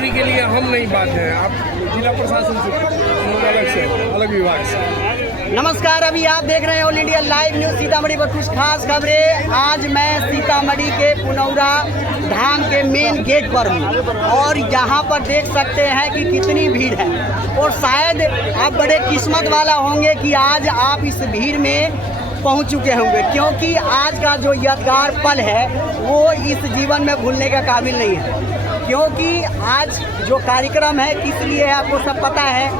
Entry के लिए हम नहीं बाध्य हैं, आप जिला प्रशासन से अलग विभाग से। नमस्कार, अभी आप देख रहे हैं all India live news Sitamarhi पर कुछ खास खबरें। आज मैं सीतामढ़ी के पुनौरा धाम के मेन गेट पर हूँ और यहाँ पर देख सकते हैं कि कितनी भीड़ है और शायद आप बड़े किस्मत वाला होंगे कि आज आप इस भीड़ में पहुँच चुके होंगे, क्योंकि आज का जो यादगार पल है वो इस जीवन में भूलने का काबिल नहीं है। क्योंकि आज जो कार्यक्रम है किस लिए है आपको सब पता है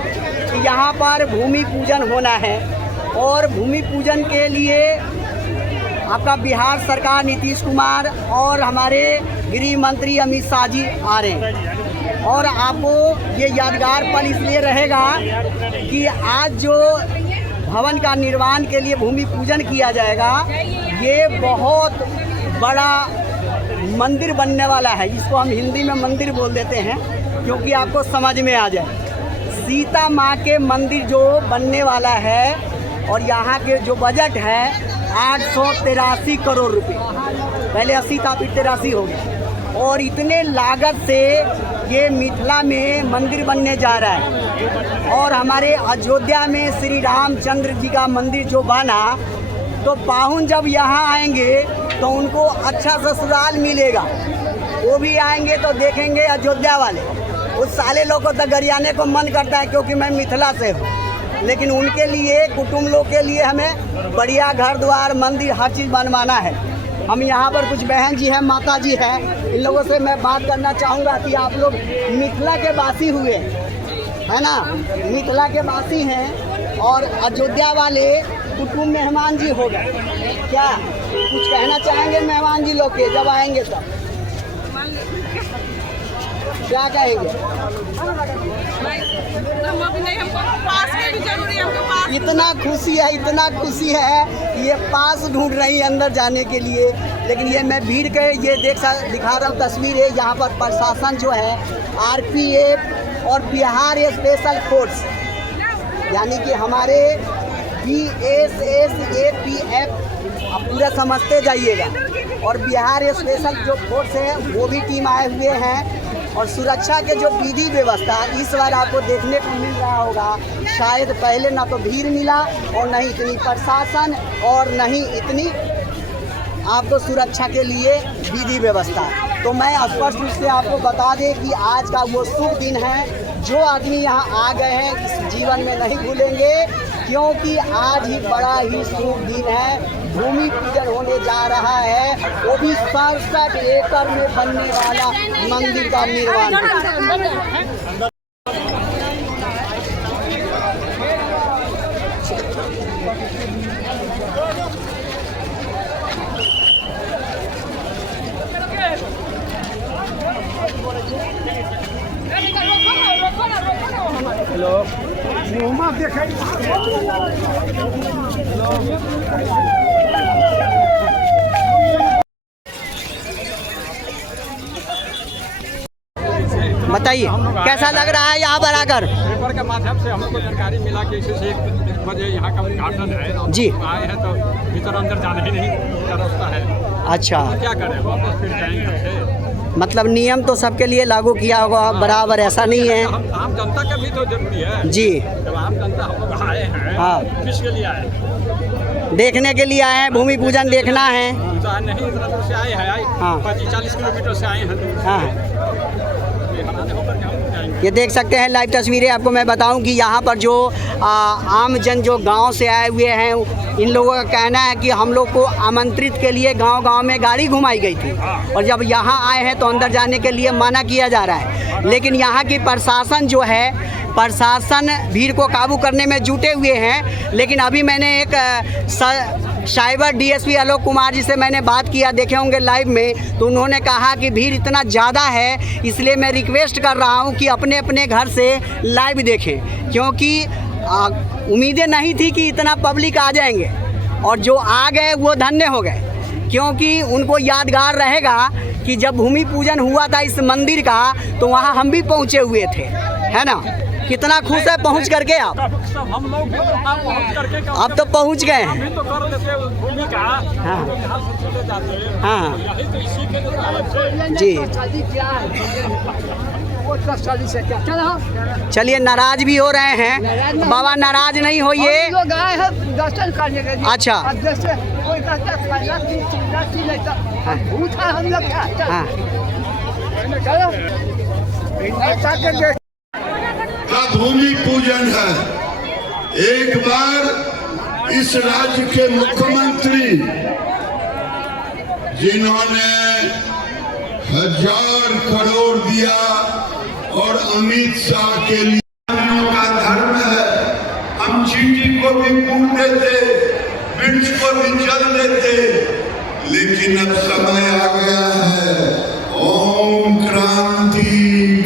कि यहाँ पर भूमि पूजन होना है और भूमि पूजन के लिए आपका बिहार सरकार नीतीश कुमार और हमारे गृह मंत्री अमित शाह जी आ रहे हैं। और आपको ये यादगार पल इसलिए रहेगा कि आज जो भवन का निर्माण के लिए भूमि पूजन किया जाएगा, ये बहुत बड़ा मंदिर बनने वाला है। इसको हम हिंदी में मंदिर बोल देते हैं क्योंकि आपको समझ में आ जाए। सीता माँ के मंदिर जो बनने वाला है और यहाँ के जो बजट है 883 करोड़ रुपए, पहले 80 था फिर 83 हो गया। और इतने लागत से ये मिथिला में मंदिर बनने जा रहा है। और हमारे अयोध्या में श्री रामचंद्र जी का मंदिर जो बना, तो पाहुन जब यहाँ आएंगे तो उनको अच्छा ससुराल मिलेगा। वो भी आएंगे तो देखेंगे अयोध्या वाले, उस साले लोग को तो गरियाने को मन करता है क्योंकि मैं मिथिला से हूँ, लेकिन उनके लिए कुटुंब लोग के लिए हमें बढ़िया घर द्वार मंदिर हर चीज़ बनवाना है। हम यहाँ पर कुछ बहन जी हैं, माता जी हैं, इन लोगों से मैं बात करना चाहूँगा कि आप लोग मिथिला के वासी हुए है ना, मिथिला के वासी हैं और अयोध्या वाले कुटुंब मेहमान जी हो गए, क्या कुछ कहना चाहेंगे मेहमान जी लोग के जब आएंगे तब क्या कहेंगे? इतना खुशी है ये पास ढूंढ रही है अंदर जाने के लिए। लेकिन ये मैं भीड़ के ये दिखा रहा हूँ तस्वीर है। यहाँ पर प्रशासन जो है आरपीएफ और बिहार स्पेशल फोर्स यानी कि हमारे BSSAPF आप पूरा समझते जाइएगा, और बिहार स्पेशल जो फोर्स है वो भी टीम आए हुए हैं। और सुरक्षा के जो विधि व्यवस्था इस बार आपको देखने को मिल रहा होगा, शायद पहले ना तो भीड़ मिला और नहीं इतनी प्रशासन और नहीं इतनी आपको सुरक्षा के लिए विधि व्यवस्था। तो मैं स्पष्ट रूप से आपको बता दें कि आज का वो शुभ दिन है। जो आदमी यहाँ आ गए हैं इस जीवन में नहीं भूलेंगे, क्योंकि आज ही बड़ा ही शुभ दिन है। भूमि पूजन होने जा रहा है, वो भी 67 एकड़ में बनने वाला मंदिर का निर्माण। हेलो बताइए कैसा लग रहा है यहाँ पर आकर? पेपर के माध्यम से हम लोग को जानकारी मिला कि इसी से 1 बजे यहाँ का उद्घाटन है जी। आए हैं तो भीतर अंदर जाना ही नहीं का रास्ता है। अच्छा, तो क्या करें, वापस फिर जाएंगे। मतलब नियम तो सबके लिए लागू किया होगा बराबर, ऐसा नहीं है? आम जनता का भी तो जरूरी है जी। जब आम जनता हम लोग आए हैं, हाँ, किसके लिए आए? देखने के लिए आए हैं, भूमि पूजन देखना है। नहीं इतना दूर से आए हैं, हाँ, 35-40 किलोमीटर से आए हैं। हाँ, ये देख सकते हैं लाइव तस्वीरें। आपको मैं बताऊं कि यहाँ पर जो आम जन जो गांव से आए हुए हैं, इन लोगों का कहना है कि हम लोग को आमंत्रित के लिए गांव-गांव में गाड़ी घुमाई गई थी और जब यहाँ आए हैं तो अंदर जाने के लिए मना किया जा रहा है। लेकिन यहाँ की प्रशासन जो है, प्रशासन भीड़ को काबू करने में जुटे हुए हैं। लेकिन अभी मैंने एक साइबर डीएसपी आलोक कुमार जी से मैंने बात किया, देखे होंगे लाइव में, तो उन्होंने कहा कि भीड़ इतना ज़्यादा है इसलिए मैं रिक्वेस्ट कर रहा हूं कि अपने अपने घर से लाइव देखें, क्योंकि उम्मीदें नहीं थी कि इतना पब्लिक आ जाएंगे और जो आ गए वो धन्य हो गए, क्योंकि उनको यादगार रहेगा कि जब भूमि पूजन हुआ था इस मंदिर का तो वहाँ हम भी पहुँचे हुए थे, है ना। कितना खुश है पहुंच करके आप? हम लोग भी तो पहुंच करके आप तो पहुंच गए हैं। तो कर लेते भूमि का। हाँ हाँ जी। 40 है क्या? चलो चलिए, नाराज भी हो रहे हैं बाबा, नाराज नहीं होइए। हम लोग आए हैं दर्शन करने के लिए। अच्छा। अब जैसे कोई कहता है पहला चीज नहीं था, भूत है हम लोग क्या? हाँ, चलो ऐसा करके का भूमि पूजन है। एक बार इस राज्य के मुख्यमंत्री जिन्होंने 1000 करोड़ दिया और अमित शाह के लिए का धर्म है, हम चींटी को भी पूज देते, वृक्ष को भी जल देते, लेकिन अब समय आ गया है। ओम क्रांति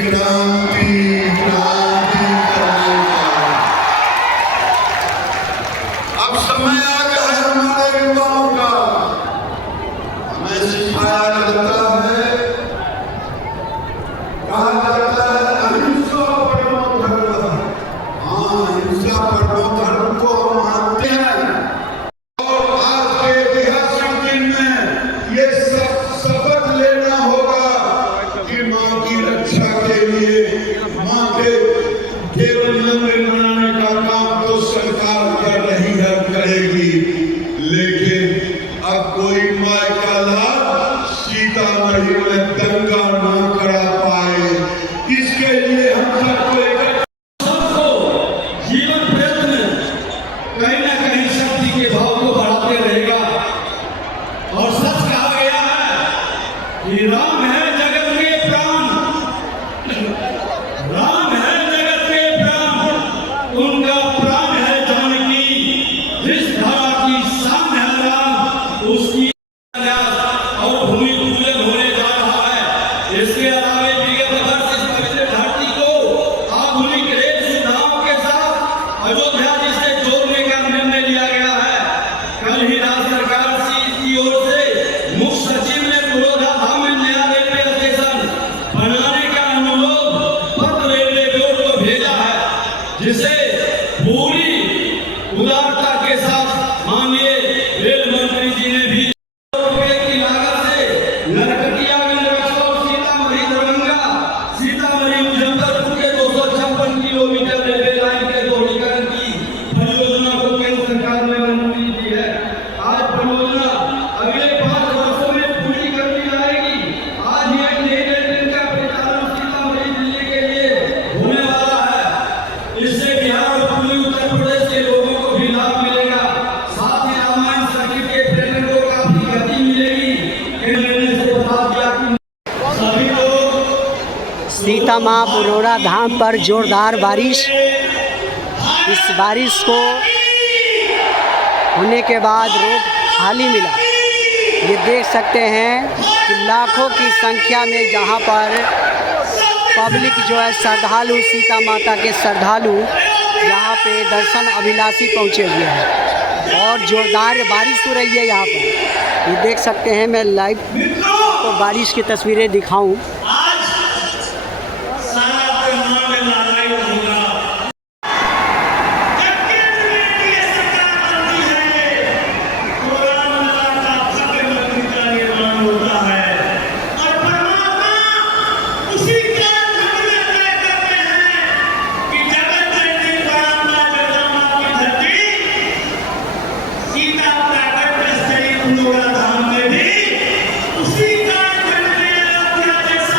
क्रांति क्रांति करने का अब समय आ गया है हमारे युवाओं का। हमें सिखाया जाता है, कहा जाता है अहिंसा परमो धर्मः। हाँ, अहिंसा परमो धर्म को हम मानते हैं और आज के ऐतिहासिक दिन में ये शपथ लेना होगा कि माँ की रक्षा के लिए, माँ के केवल मंदिर बनाने का काम तो सरकार कर रही है, करेगी, लेकिन अब कोई माँ का लाल सीतामढ़ी में दंगा ना करा पाए, इसके लिए हम सबको जीवन प्रयत्न कहीं ना कहीं शक्ति के भाव को बढ़ाते रहेगा। और सच कहा गया है कि राम है जगत के प्राण, राम है जगत के प्राण, उनका प्राण है जानकी, जिस धरा की शान है राम, उसकी और भूमि पूजन होने जा रहा है। इसके अलावा विगत वर्ष इस पवित्र धरती को आधुनिक रेल सुविधाओं के साथ अयोध्या जी से जोड़ने का निर्णय लिया गया है। कल ही राज्य सरकार की ओर से मुख्य सचिव ने पुरोधा धाम में नया रेलवे स्टेशन बनाने का अनुरोध पत्र रेलवे बोर्ड को भेजा है, जिसे पूरी उदारता के साथ माननीय रेल मंत्री जी ने भी रुपये की लागत से नरकटियागंज रक्सौल सीतामढ़ी दरभंगा सीतामढ़ी मुजफ्फरपुर के 256 किलोमीटर रेलवे लाइन के दोहरीकरण की परियोजना को केंद्र सरकार ने मंजूरी दी है। आज परियोजना अगले 5 वर्षों में पूरी कर दी जाएगी। आज ही एक नई रेल ट्रेन का परिचालन सीतामढ़ी दिल्ली के लिए होने वाला है। इससे बिहार और पूर्वी उत्तर प्रदेश के लोगों को भी लाभ मिलेगा। साथ ही रामायण सर्किट के ट्रेन को काफी गति मिलेगी। केंद्र ने इसको बता दिया कि सभी लोग सीता माँ पुनौरा धाम पर जोरदार बारिश। इस बारिश को होने के बाद रोड खाली मिला। ये देख सकते हैं कि लाखों की संख्या में जहाँ पर पब्लिक जो है, श्रद्धालु, सीता माता के श्रद्धालु यहाँ पे दर्शन अभिलाषी पहुँचे हुए हैं और जोरदार बारिश हो रही है यहाँ पर। ये देख सकते हैं, मैं लाइव तो बारिश की तस्वीरें दिखाऊं। धाम में भी उसी कार्यक्रम में अयोध्या जैसे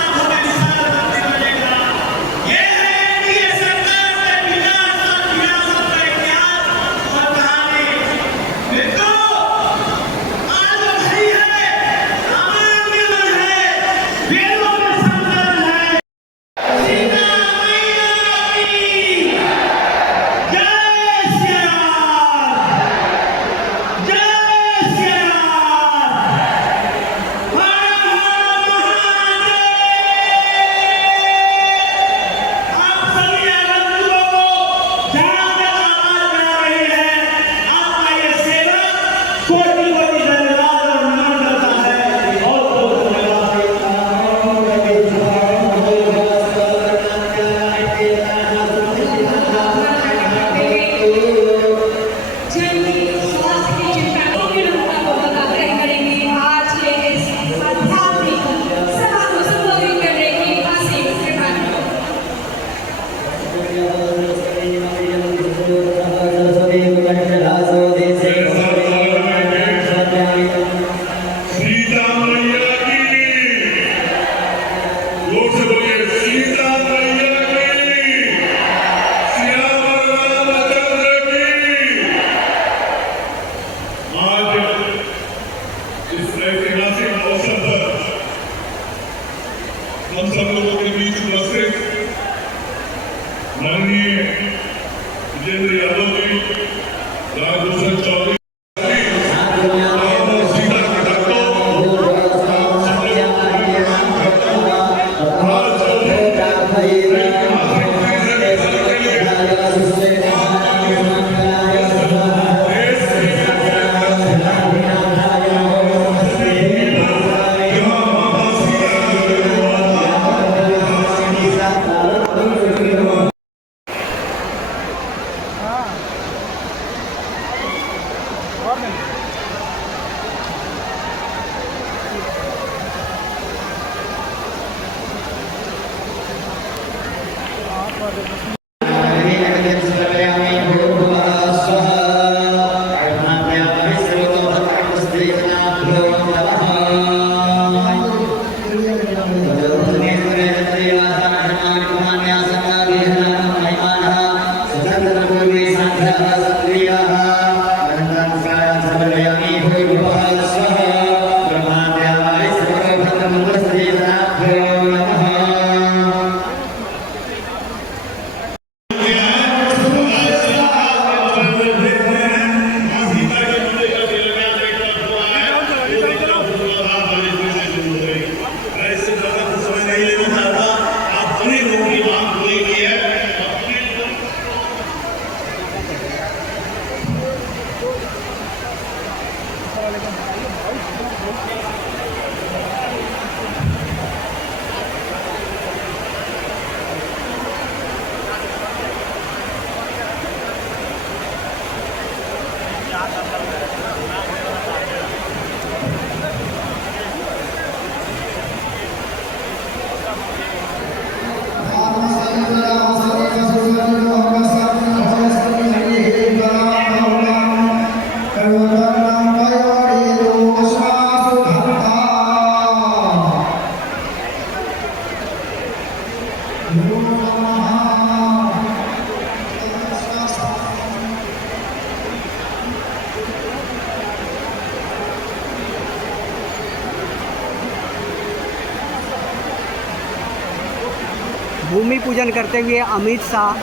भूमि पूजन करते हुए अमित शाह,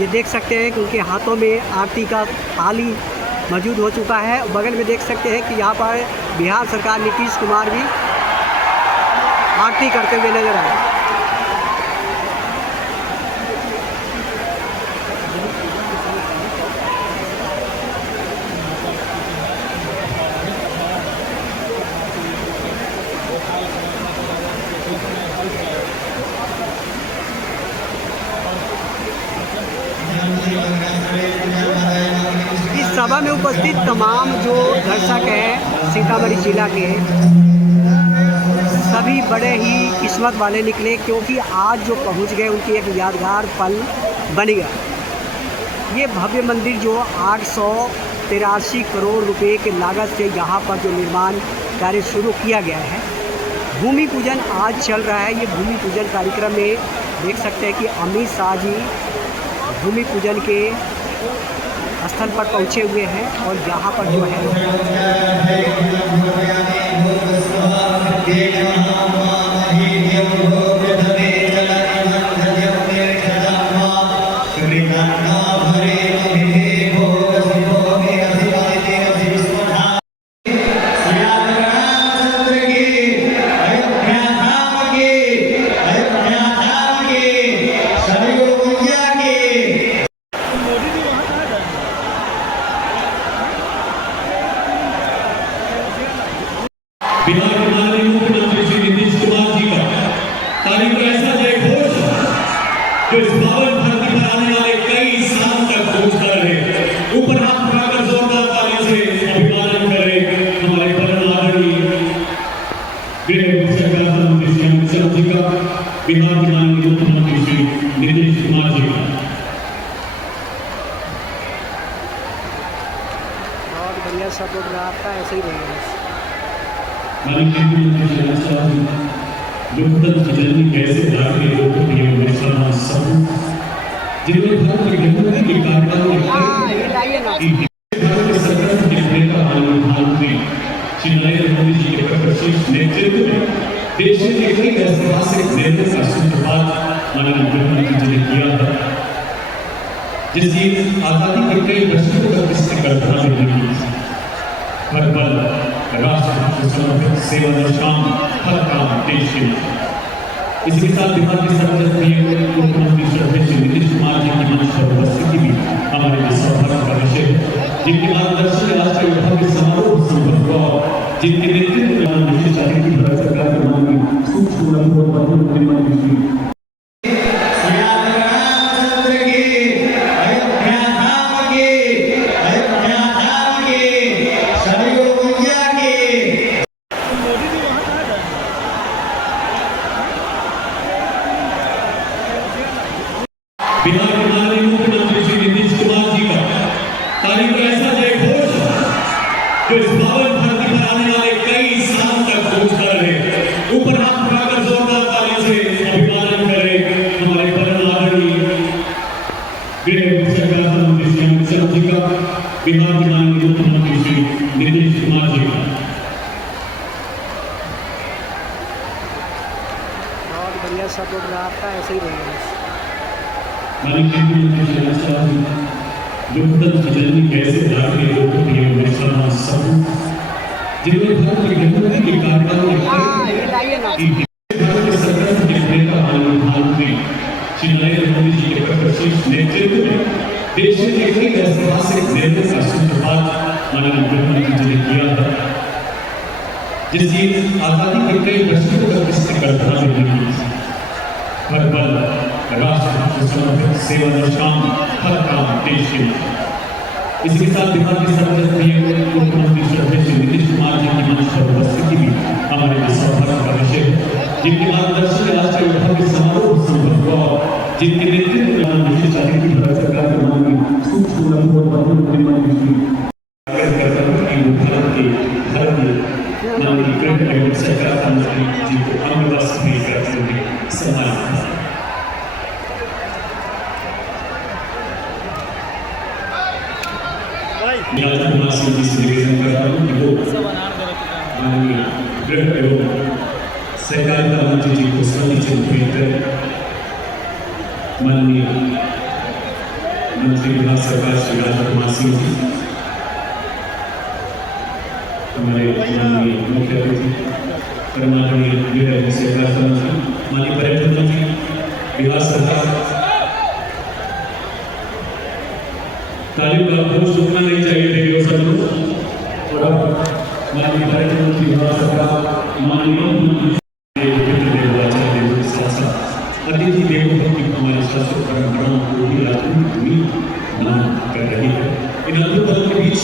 ये देख सकते हैं कि उनके हाथों में आरती का थाली मौजूद हो चुका है। बगल में देख सकते हैं कि यहाँ पर बिहार सरकार नीतीश कुमार भी आरती करते हुए नजर आए। इस सभा में उपस्थित तमाम जो दर्शक हैं सीतामढ़ी जिला के, सभी बड़े ही किस्मत वाले निकले, क्योंकि आज जो पहुंच गए उनकी एक यादगार पल बन गया। ये भव्य मंदिर जो 883 करोड़ रुपए के लागत से यहाँ पर जो निर्माण कार्य शुरू किया गया है, भूमि पूजन आज चल रहा है। ये भूमि पूजन कार्यक्रम में देख सकते हैं कि अमित शाह जी भूमि पूजन के स्थल पर पहुंचे हुए हैं और यहाँ पर जो है बिहार के माननीय मुख्यमंत्री श्री नीतीश कुमार जी का तारीफ का ऐसा जय घोष जो इस पावन धरती पर आने वाले कई साल तक गूंजता रहे। ऊपर हाथ उठाकर जोरदार ताली से अभिवादन करें हमारे परम आदरणीय गृह सरकार मंत्री श्री अमित शाह जी का, बिहार के माननीय मुख्यमंत्री श्री नीतीश कुमार जी का। बहुत बढ़िया सपोर्ट आपका ऐसे ही रहेगा। लोकतंत्र जननी कैसे भारतीय लोकप्रिय मिश्रण सब जिन्होंने भारत के गणतंत्र की कार्यकाल में सरकार के नेता प्रधानमंत्री श्री नरेंद्र मोदी जी के प्रशिष्ट नेतृत्व में देश के कई ऐतिहासिक निर्णयों का सूत्रपात माननीय मुख्यमंत्री जी ने किया था, जिसकी आजादी के कई वर्षों तक इससे कल्पना नहीं की। हर पल राष्ट्र को समर्पित सेवा निष्काम हर काम देश के लिए। इसके साथ बिहार के सर्वप्रिय मुख्यमंत्री श्री नीतीश कुमार जी की मंच पर उपस्थिति भी हमारे लिए सौभाग्य का विषय है, जिनके मार्गदर्शन में राष्ट्रीय विभाग समारोह संपन्न हुआ, जिनके नेतृत्व में विशेष अतिथि भारत सरकार के माननीय सूक्ष्म मुख्यमंत्री बिहार के माननीय मुख्यमंत्री श्री नीतीश कुमार जी का ताली का ऐसा जय घोष जो इस पावन धरती पर आने वाले कई साल तक गूंजता रहे। ऊपर हाथ उठाकर जोरदार ताली से अभिवादन करें हमारे परम आदरणीय गृह सरकार मंत्री श्री अमित शाह जी का, बिहार के माननीय मुख्यमंत्री श्री नीतीश कुमार जी का। बहुत बढ़िया सपोर्ट रहा आपका, ऐसे ही रहेगा। कैसे भारतीय लोगों के मुसलमान समूह जिन्होंने भारत की गणतंत्र की प्रधानमंत्री श्री नरेंद्र मोदी जी के प्रशिष्ट नेतृत्व में देश में एक ऐतिहासिक निर्णय का सूत्रपात माननीय मुख्यमंत्री जी ने किया था, जिसकी आजादी के कई वर्षों तक इसकी कल्पना नहीं की। हर पल राष्ट्र को समर्पित सेवा निष्काम हर काम देश के लिए। इसके साथ बिहार के सर्वप्रिय मुख्यमंत्री श्री नीतीश कुमार जी की मंच पर उपस्थिति भी हमारे लिए सौभाग्य का विषय है, जिनके मार्गदर्शन में आज के भव्य समारोह संपन्न हुआ, जिनके नेतृत्व में विशेष अतिथि भारत सरकार के माननीय सूक्ष्म सरकार मंत्री जी को अमरवासी भी करते हुए सम्मानित। मैं जी से निवेदन करता हूँ कि वो माननीय गृह एवं सहकारिता मंत्री जी को सम्मानित भेंट करें। माननीय मंत्री बिहार सरकार श्री राजकुमार सिंह जी, हमारे माननीय मुख्य अतिथि परमाणु गृह एवं सहकारिता मंत्री, माननीय पर्यटन मंत्री बिहार सरकार। तालियों का घोष रुकना नहीं चाहिए थे सब लोग। और अब माननीय पर्यटन मंत्री बिहार सरकार, माननीय अतिथि देवों की हमारी शास्त्र परंपराओं को भी कर रही है। इन अद्भुत पलों के बीच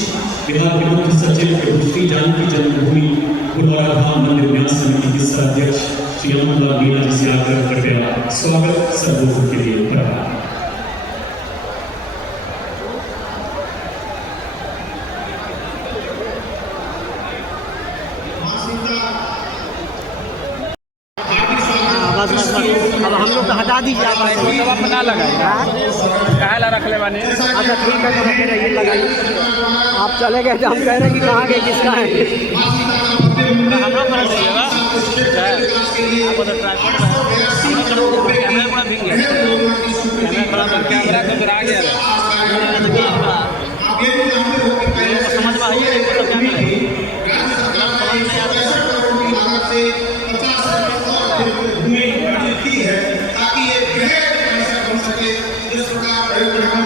बिहार के मुख्य सचिव एवं श्री जानकी जन्मभूमि पुनौरा धाम मंदिर न्यास समिति के अध्यक्ष श्री अमरलाल मीणा जी से आग्रह कृपया स्वागत सर्वोपरि के लिए प्रणाम। अब हम लोग तो हटा दीजिए आप अपना लगाइए काहे रख ले बानी। अच्छा ठीक है, तो फिर ये लगाइए। आप चले गए तो हम कह रहे हैं कि कहाँ गए, किसका है। कैमरा को गिरा गया समझ में आइए। ताकि ये ऐसा बन सके जिस प्रकार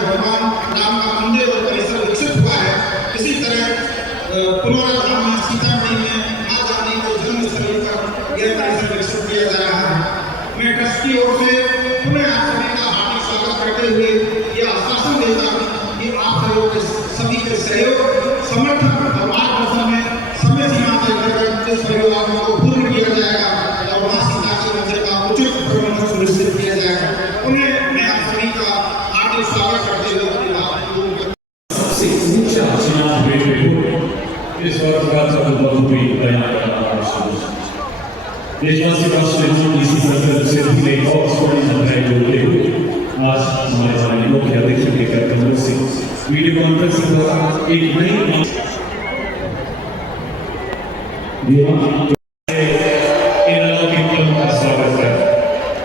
भगवान राम का मंदिर और परिसर विकसित हुआ है, इसी तरह पुनौरा धाम में सीतामढ़ी में मां गांधी को जन्म स्थली पर यह परिसर विकसित किया जा रहा है। मैं ट्रस्ट की ओर से पुनः आप सभी का हार्दिक स्वागत करते हुए यह आश्वासन देता हूँ कि आप सहयोग सभी के सहयोग समर्थन और मार्गदर्शन में समय सीमा तय कर इस परियोजना को पूर्ण किया जाएगा और मां सीता के मंदिर का उचित प्रबंधन सुनिश्चित किया जाएगा। उन्हें मैं आप सभी का हार्दिक स्वागत करते हुए सबसे ऊंचा चुनाव इस वर्ष का सबूत बयान करना देशवासी राष्ट्र इसी संदर्भ से भी एक और स्वर्ण संख्या जोड़ते हुए आज हमारे सामने मुख्य अतिथि के कार्यक्रमों से वीडियो कॉन्फ्रेंसिंग द्वारा एक नई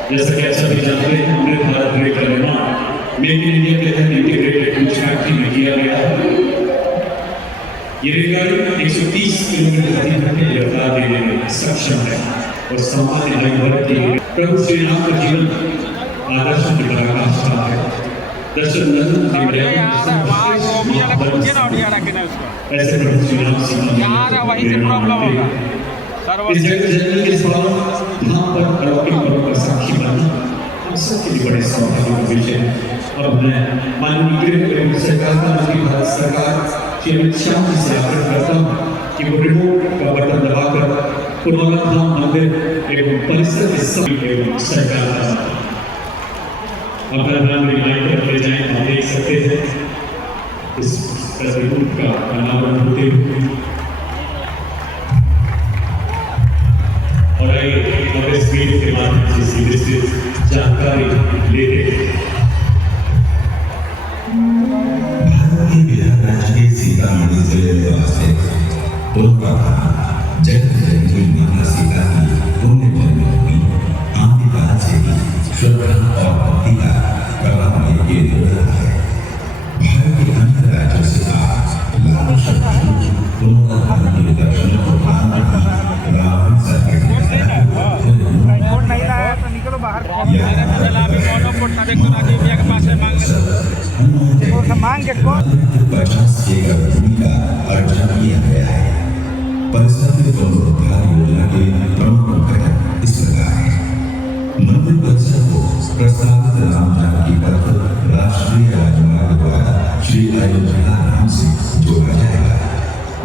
जैसा कि आप सभी जानते हैं, अमृत भारत रेल का निर्माण मेक इन इंडिया के तहत इंटीग्रेटेड क्रूज फैक्ट्री में किया गया है। ये रेलगाड़ी 130 किलोमीटर प्रति घंटे की रफ्तार देने में सक्षम है और सामान्य आयु वर्ग के प्रभु श्री राम का जीवन आदर्श की पराकाष्ठा है। दर्शन नंदन के मर्यादा ऐसे प्रभु श्री राम इस जगत जननी के स्वागत धाम पर अलौकिक पर्व का साक्षी बनना हम सबके लिए बड़े सौभाग्य का विषय है। अब मैं माननीय गृह एवं सहकारिता मंत्री भारत सरकार श्री अमित शाह जी से आग्रह करता हूँ कि वो रिमोट का बटन दबाकर पुनौरा धाम मंदिर एवं परिसर के सभी एवं सहकारिता अपना नाम रिमाइंड करते जाएं। आप देख सकते हैं इस प्रतिरूप का अनावरण होते हुए। और आइए हम इस वीडियो के माध्यम से सीधे से जानकारी लेते हैं। भारत के बिहार राज्य के सीतामढ़ी जिले निवासी जगत जननी माता सीता की पुण्य जन्मभूमि आदिकाल से ही श्रद्धा और भक्ति का प्रभाव में केंद्र रहा है। भारत के अन्य राज्यों से लाखों श्रद्धालु पुनः के दर्शन को रावण अर्चना किया गया है। परिसर में पुनरुद्धार योजना के प्रमुख घटक इस प्रकार है। मंदिर परिसर को प्रस्तावित राम जानकी पथ राष्ट्रीय राजमार्ग द्वारा श्री अयोध्या धाम से जोड़ा जाएगा।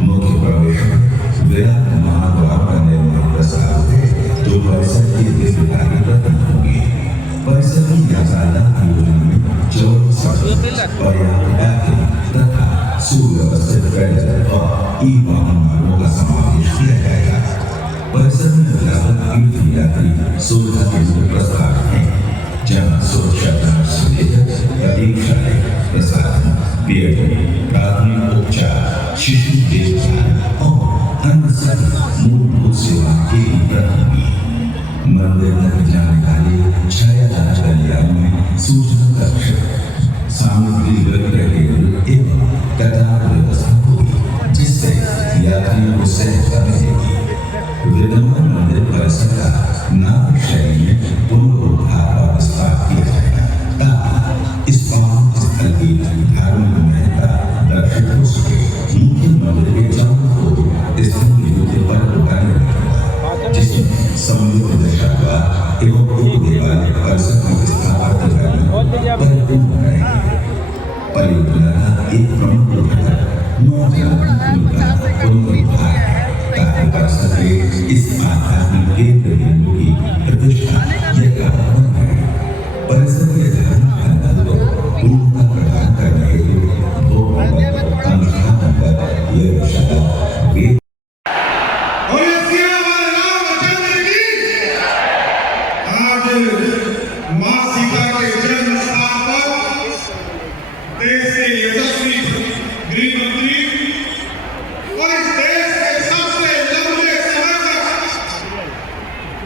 मुख्य प्रवेश विराट महाद्वार का निर्माण प्रस्तावित है, जो परिसर के दीर्घकालिक प्रतीक होंगे। परिसर की यातायात योजना में 24 पर्याप्त तथा सुव्यवस्थित पैदल और ई वाहन मार्गों का समावेश किया जाएगा। परिसर में तीर्थ यात्री सुविधा केंद्र प्रस्तावित है, जहाँ सुरक्षा सुविधा, प्रतीक्षालय, प्रसाधन, पेयजल, प्राथमिक उपचार, शिशु देखभाल और अन्य सभी मूलभूत सेवा के लिए मंदिर तक जाने वाले 6000 गलियारों में सूचना कक्ष, सामग्री विक्रय केंद्र एवं कतार व्यवस्था होगी, जिससे यात्रियों को सहजता मिलेगी। विद्यमान मंदिर परिसर का नाम शैली में पुनरुद्धार और विस्तार किया जाएगा, ताकि इस पावन स्थल की धार्मिक महत्ता दर्शित हो सके। मुख्य मंदिर के चारों ओर स्थल पर उठाने लगेगा, जिसमें समृद्ध दशाद्वार एवं एक देवालय परिसर में स्थापित करना परिपूर्ण बनाएंगे। परियोजना का एक प्रमुख घटक पुनरुद्धार ताकि परिसर के इस आध्यात्मिक केंद्र बिंदु की प्रतिष्ठा यथावत है। परिसर के धार्मिक अंतर को पूर्णता प्रदान करने के लिए भोग अनुष्ठान पर यह शब्द मां सीता के जन्म स्थान पर देश के यशस्वी गृह मंत्री और इस देश के सबसे लंबे समय तक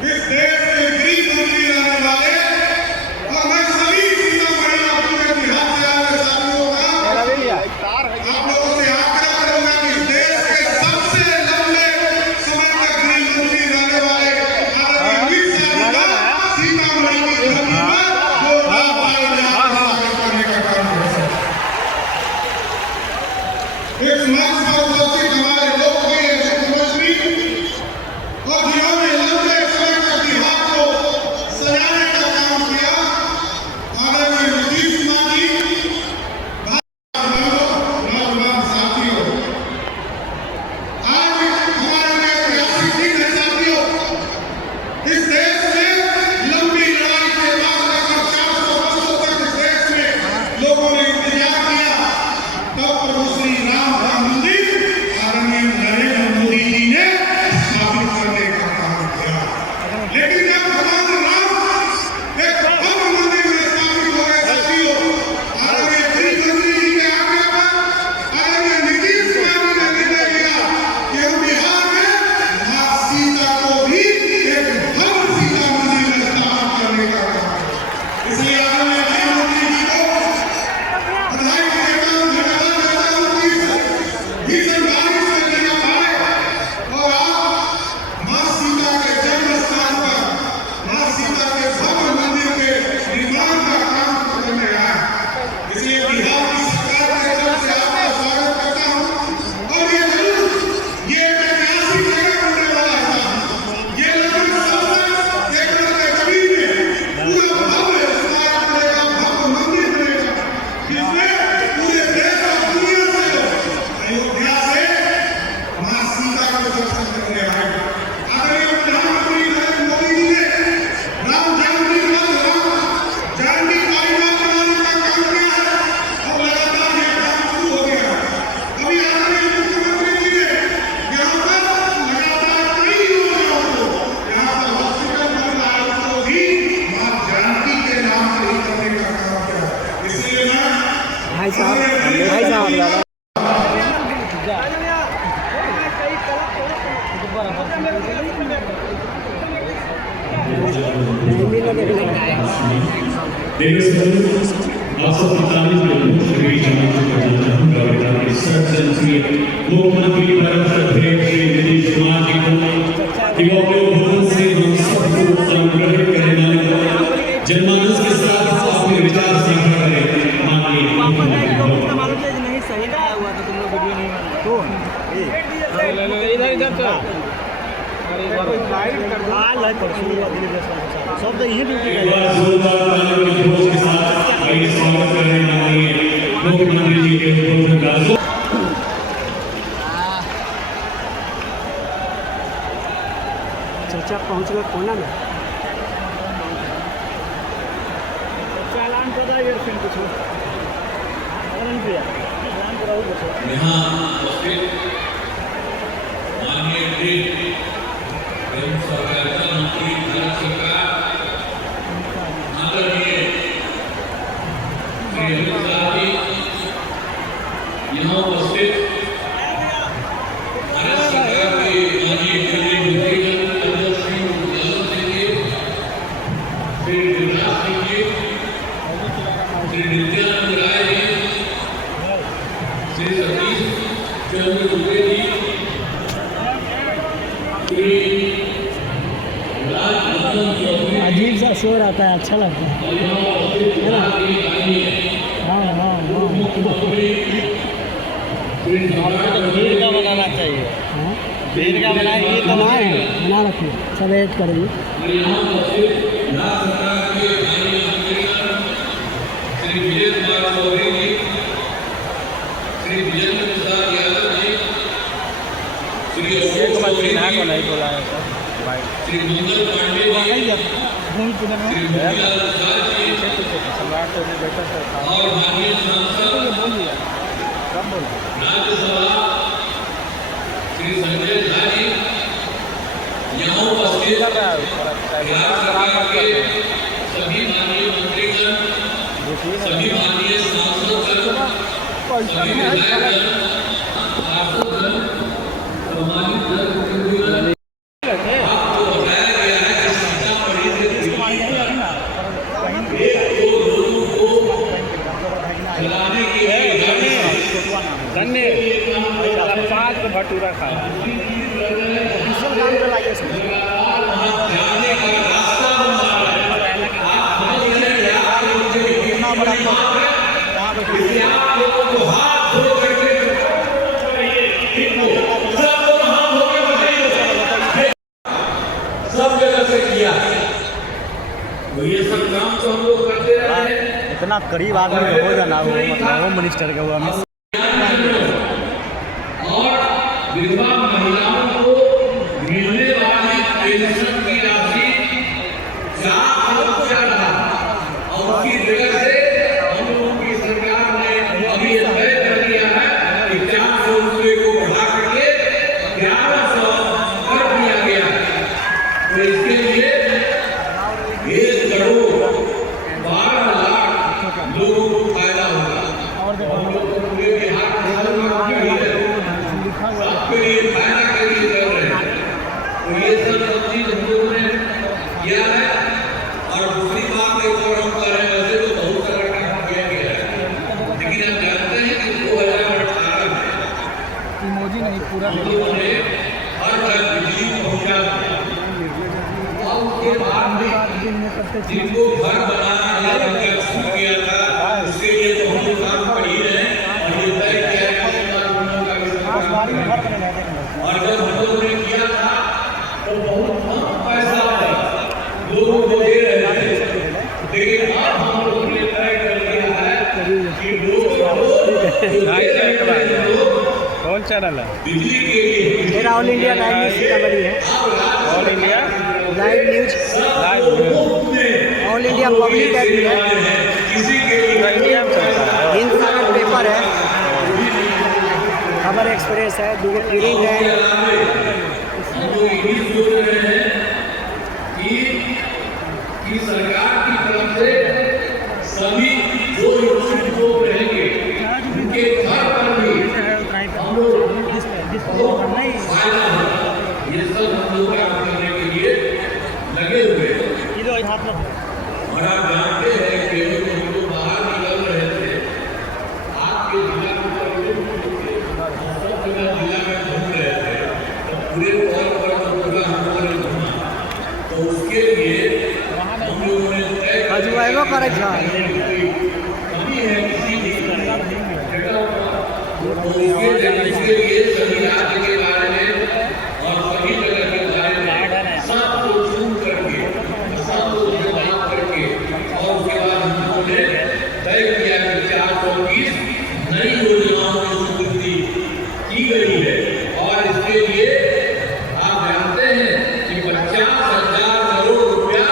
इस देश के गृह मंत्री रहने वाले और मैं सभी सीतामढ़ी के बिहार से आए साथियों का आप लोगों से आग्रह करूंगा कि इस देश के सबसे लंबे समय तक गृह मंत्री रहने वाले आदरणीय सीतामढ़ी की धरती पर करने का काम किया। इसलिए मैं भाई साहब मुख्यमंत्री श्री नीतीश कुमार जी को युवाओं से हम सबको संग्रहित करने वाले जनमानस के साथ अपने विचार साझा करें। माननीय नहीं सही ना हुआ तो तुम लोग वीडियो नहीं सब तो यही जोरदार तालियों के जोश के साथ आइए स्वागत करें माननीय मुख्यमंत्री जी के। चर्चा पहुँच गए कोना में चालान पता है फिर कुछ यहाँ उपस्थित माननीय सहकारिता मंत्री भारत सरकार आदरणीय श्री अमित शाह जी, यहाँ उपस्थित भारत सरकार के माननीय केंद्रीय मंत्री श्री गिरिराज सिंह जी, श्री नित्यानंद राय जी, श्री सतीश चंद्र दुबे जी, अजीब सा शोर आता है, अच्छा लगता है ना? हाँ हाँ भीड़ का बनाना चाहिए, भीड़ का बनाएंगे बना रखिए सब ऐड करेंगे। श्री विजय कुमार चौधरी जी, श्री विजेंद्र प्रसाद यादव जी, श्री अशोक चौधरी जी, श्री मंगल पांडे जी, श्री मोतीलाल प्रसाद जी और माननीय सांसद राज्यसभा श्री संजय झा जी, यहाँ उपस्थित बिहार सरकार के सभी माननीय मंत्रीगण, सभी माननीय सांसदगण, सभी विधायकगण, पार्षदगण, सम्मानित जनप्रतिनिधिगण, आपको बताया गया है कि सीतामढ़ी से एक दो लोगों को खिलाने के लिए भटूरा खाया जाने का रास्ता बना है। आप कितना बड़ा को हाथ धो करके सब जगह से किया तो ये सब काम तो हम लोग करते रहे हैं। इतना करीब आदमी हो जाना वो मतलब होम मिनिस्टर का हुआ और विधवा महिलाओं को मिलने वाली पेंशन की राशि 4 अरब से ज्यादा और उसकी जगह से हम लोगों की सरकार ने अभी तय कर दिया है कि 400 रुपये को बढ़ा करके 1100 कर दिया गया है। तो इसके लिए 1 करोड़ 12 लाख लोगों को फायदा होगा और पूरे बिहार में सबके लिए फायदा के लिए कर रहे हैं। तो ये सब चीज हम लोगों ने किया है। और दूसरी बात के ऊपर हम कर रहे हैं, वैसे तो बहुत सारा काम किया गया है, लेकिन हम जानते हैं कि 2018 में मोदी नहीं पूरा हम लोगों ने हर घर बिजली पहुंचा दिया और उसके बाद में जिनको घर बनाना है उनका छूट गया था, उसके लिए तो हम लोग काम कर ही रहे हैं और ये तय किया है और जब हम लोगों ने किया था तो बहुत कम पैसा लोगों को दे रहे थे, लेकिन अब हम लोगों ने तय कर दिया है कि कौन चैनल है? बिजली के लिए मेरा all India live news Sitamarhi है। All India live news all India public है, किसी के लिए हिंद सागर पेपर है, खबर एक्सप्रेस है, 2 प्रिंट है। कि सरकार की तरफ से इसके लिए सभी राज्य के बारे में और सभी जगह के बारे में सबको सुन करके, सबको जवाब करके, और उसके बाद हम लोगों ने तय किया कि 420 नई योजनाओं की स्वीकृति की गई है। और इसके लिए आप जानते हैं कि 50,000 करोड़ रुपया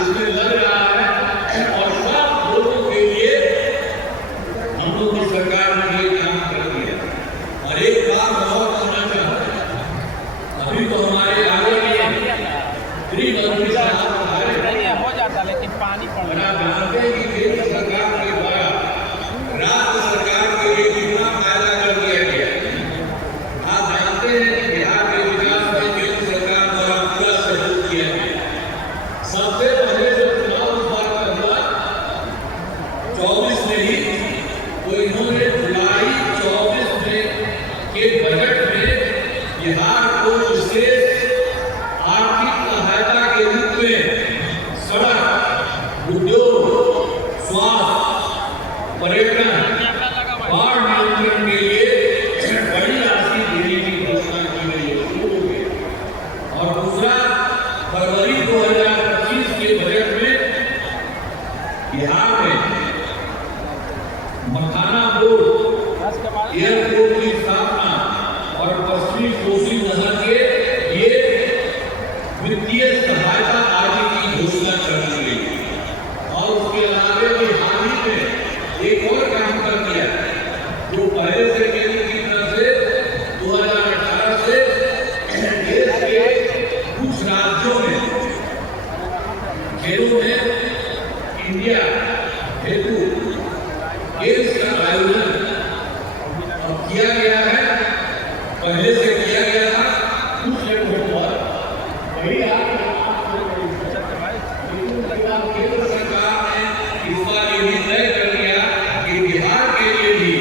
इसमें लग रहा है, और सब लोगों के लिए हम लोग की सरकार ने ये काम कर दिया। और एक बात और कहना चाहता हूं, अभी तो हमारे आगे गृह मंत्री साहब हो जाता, लेकिन पानी पड़ आप जानते हैं कि केंद्र सरकार के द्वारा राज्य सरकार के लिए कितना फायदा कर दिया गया। आप जानते हैं कि बिहार के विकास में केंद्र सरकार द्वारा पूरा सहयोग किया गया। सबसे पहले जो चुनाव इस बार का हुआ 24 में ही, तो इन्होंने जुलाई 24 में के बजट में बिहार को विशेष आर्थिक सहायता के रूप में सड़क, उद्योग, स्वास्थ्य, पर्यटन, बाढ़ नियंत्रण के लिए बड़ी राशि देने की घोषणा की गई है। और दूसरा, फरवरी 2025 के बजट में बिहार में मखाना बोर्ड, एयरपोर्ट की स्थापना और पश्चिमी कोसी नहर के लिए वित्तीय सहायता आदि की घोषणा कर दी गई। और उसके अलावा भी हाल ही में एक और काम कर दिया, जो पहले से केंद्र की तरफ से 2018 से देश के कुछ राज्यों में खेलों में इंडिया हेतु गेम्स का आयोजन अब किया गया है। पहले से किया गया था कुछ जगहों पर, वही केंद्र सरकार ने इस बार ये भी तय कर दिया कि बिहार के लिए भी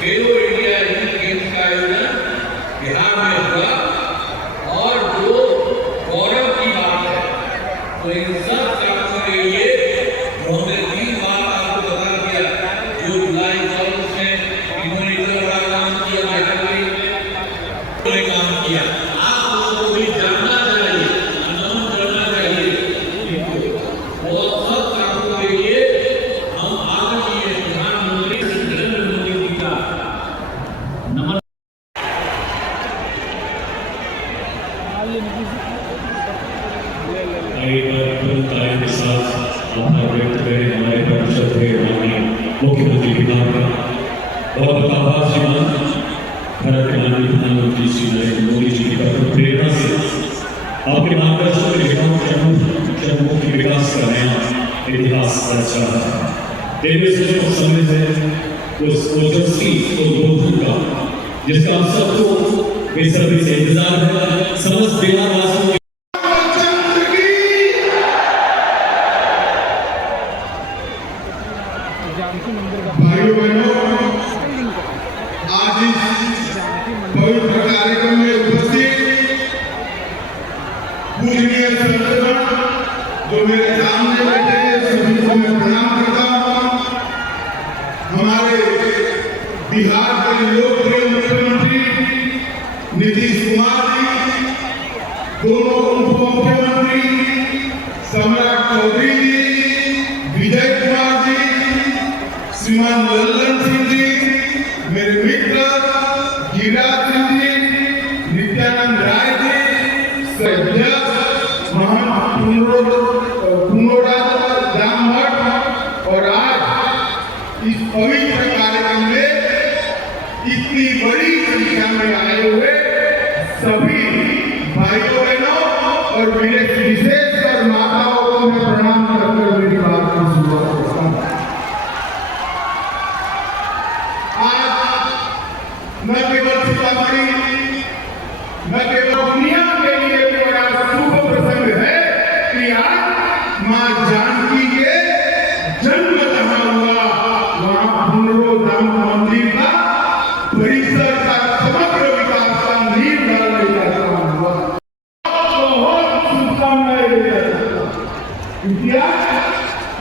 खेलो इंडिया यूथ गेम्स का आयोजन बिहार में हुआ। और जो गौरव की बात है, तो इन सब कामों के लिए जो हमने 3 बार आपको बता दिया, जो जुलाई 24 में इन्होंने इतना बड़ा काम किया, काम किया, आप लोगों को भी जानना चाहिए, नमन करना चाहिए। और सब कामों के लिए हम आदरणीय प्रधानमंत्री नरेंद्र मोदी जी का नमन। के साथ आभार व्यक्त करें हमारे परिषद के माननीय मुख्यमंत्री बिहार का बहुत आभार श्रीमान भारत के माननीय प्रधानमंत्री श्री नरेंद्र मोदी जी की प्रेरणा से आपके मार्गदर्शन में जम्मू विकास का नया इतिहास रच रहा है। देश में समय से उस ओजस्वी उद्बोधन का जिसका हम सबको बेसब्री से इंतजार है। समस्त बिहारवासियों भाइयों बहनों, आज इस पवित्र कार्यक्रम में उपस्थित पूजनीय संतगण जो मेरे सामने बैठे हैं, सभी को मैं प्रणाम करता हूँ। हमारे बिहार के लोकप्रिय मुख्यमंत्री नीतीश कुमार जी, दोनों उप मुख्यमंत्री सम्राट चौधरी जी, विजय कुमार जी, श्रीमान लल्लन सिंह जी, मेरे मित्र गिरिराज सिंह जी, नित्यानंद राय जी, महंत पुनोराज दामभट्ट, और आज इस पवित्र कार्यक्रम में इतनी बड़ी संख्या में आए हुए सभी भाइयों बहनों और मेरे विशेषकर माताओं को मैं प्रणाम करके मेरी बात को शुरुआत करता हूँ। न केवल सीतामढ़ी, न केवल दुनिया के लिए बड़ा शुभ प्रसंग है कि आज मां जानकी के जन्म जहां हुआ, वहां पुनरोधाम मंदिर का परिसर का समग्र विकास का नींव डालने का काम हुआ। बहुत शुभकामनाएं देता हूं।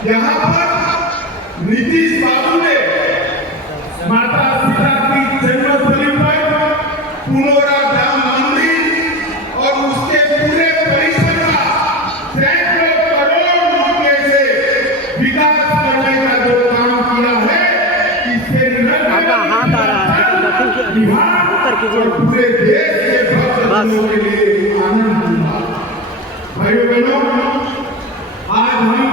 यहाँ पर बिहार और पूरे देश के भक्तों के लिए आनंद की बात। भाइयों बहनों, आज हम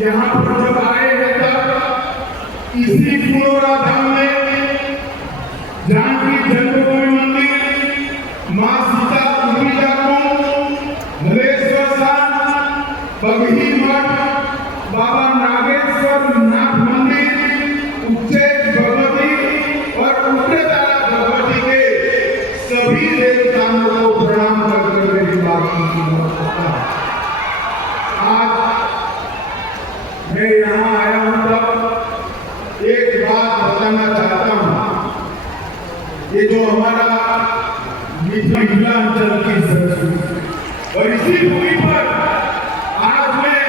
यहाँ पर जब आए हैं तब इसी पुनौरा धाम में जानकी जन्मभूमि मंदिर, माँ सीता पूजा कुंड, धलेश्वर स्थान, बगही मठ, बाबा नागेश्वर नाथ मंदिर, उच्चैठ भगवती और उत्तरतारा भगवती के सभी देवताओं को प्रणाम करते हुए बात आज मैं यहाँ आया हूँ तब एक बात बताना चाहता हूँ। ये जो हमारा मिथिलांचल की संस्कृति और इसी भूमि पर आज मैं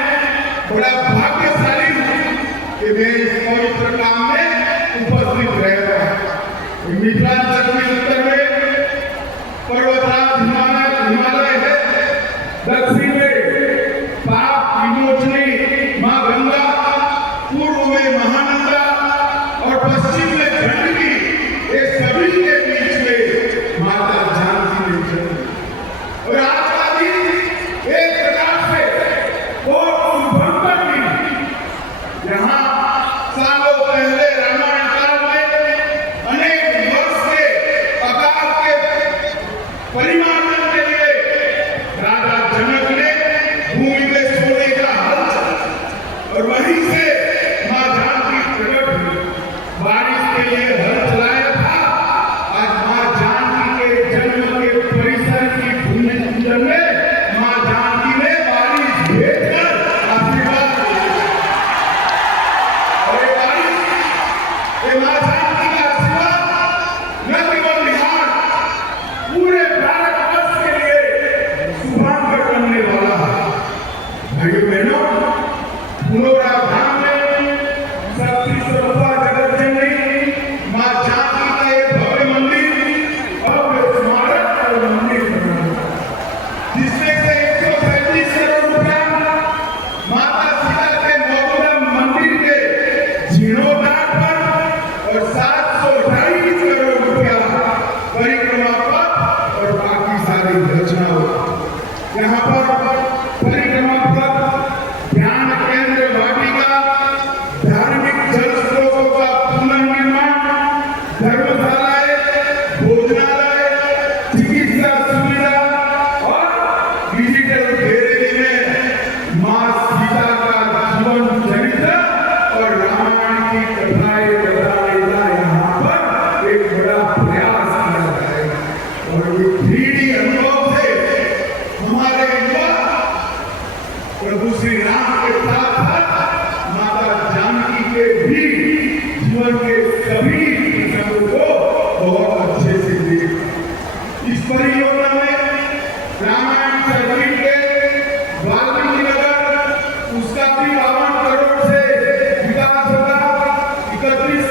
बड़ा भाग्यशाली हूँ कि मैं इस पवित्र काम में उपस्थित रह रहा हूँ। मिथिलांचल के उत्तर में पर्वतराज हिमालय है, दक्षिण में पाप विमोचनी माँ गंगा, पूर्व में महानंदा और पश्चिम में गंडकी, ये सभी के बीच में माता जानकी ने जन्म। और आज का दिन एक प्रकार से बहुत शुभंकर दिन। यहाँ सालों पहले रामायण काल में अनेक वर्ष के अकाल के परिमार्जन के लिए राजा जनक ने भूमि में सोने का हल चला और वहीं से मां जानकी प्रकट हुई। बारिश के लिए हल चलाया था। आज मां जानकी के जन्म के परिसर की भूमि पूजन में मां जानकी ने बारिश भेजकर आशीर्वाद दिया। और ये बारिश, ये मां जानकी का आशीर्वाद न केवल बिहार, पूरे भारतवर्ष के लिए शुभांकर बनने वाला है। भाइयों बहनों, पुनौरा धाम में शक्ति स्वरूपा जगत जननी मां जानकी का एक भव्य मंदिर, भव्य स्मारक और मंदिर बना है, जिसमें से 135 करोड़ रुपया माता सीता के मौजूदा मंदिर के जीर्णोद्धार पर और 728 करोड़ रुपया परिक्रमा पथ और बाकी सारी रचनाओं। यहाँ पर परिक्रमा पथ, ध्यान केंद्र वाटिका, धार्मिक जल स्रोतों का पुनर्निर्माण, धर्मशालाएं, भोजनालय, चिकित्सा सुविधा और डिजिटल गैलरी में मां सीता का जीवन चरित्र और रामायण की कथाएं बताने का यहाँ पर एक बड़ा प्रयास किया जाएगा। और ये 3D अनुभव से हमारे युवा प्रभु श्री राम के साथ साथ माता जानकी के भी जीवन के सभी प्रसंगों को बहुत अच्छे से देख। इस परियोजना में रामायण सर्किट के वाल्मीकि नगर, उसका भी 52 करोड़ से विकास होगा। 31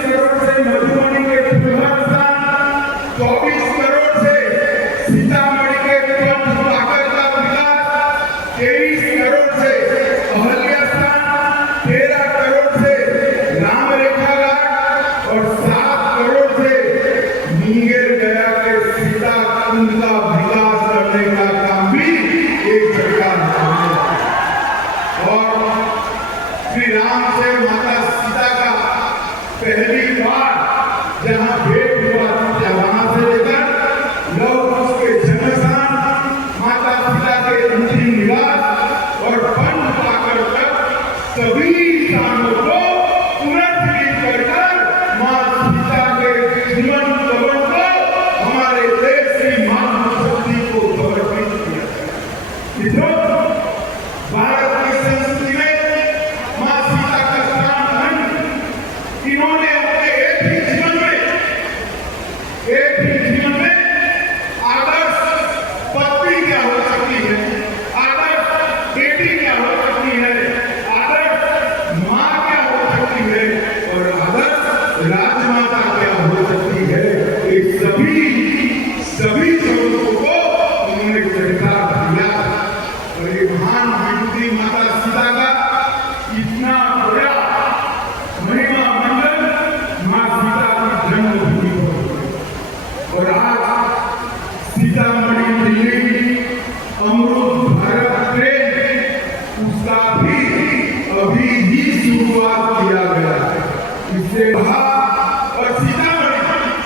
इससे और सीतामढ़ी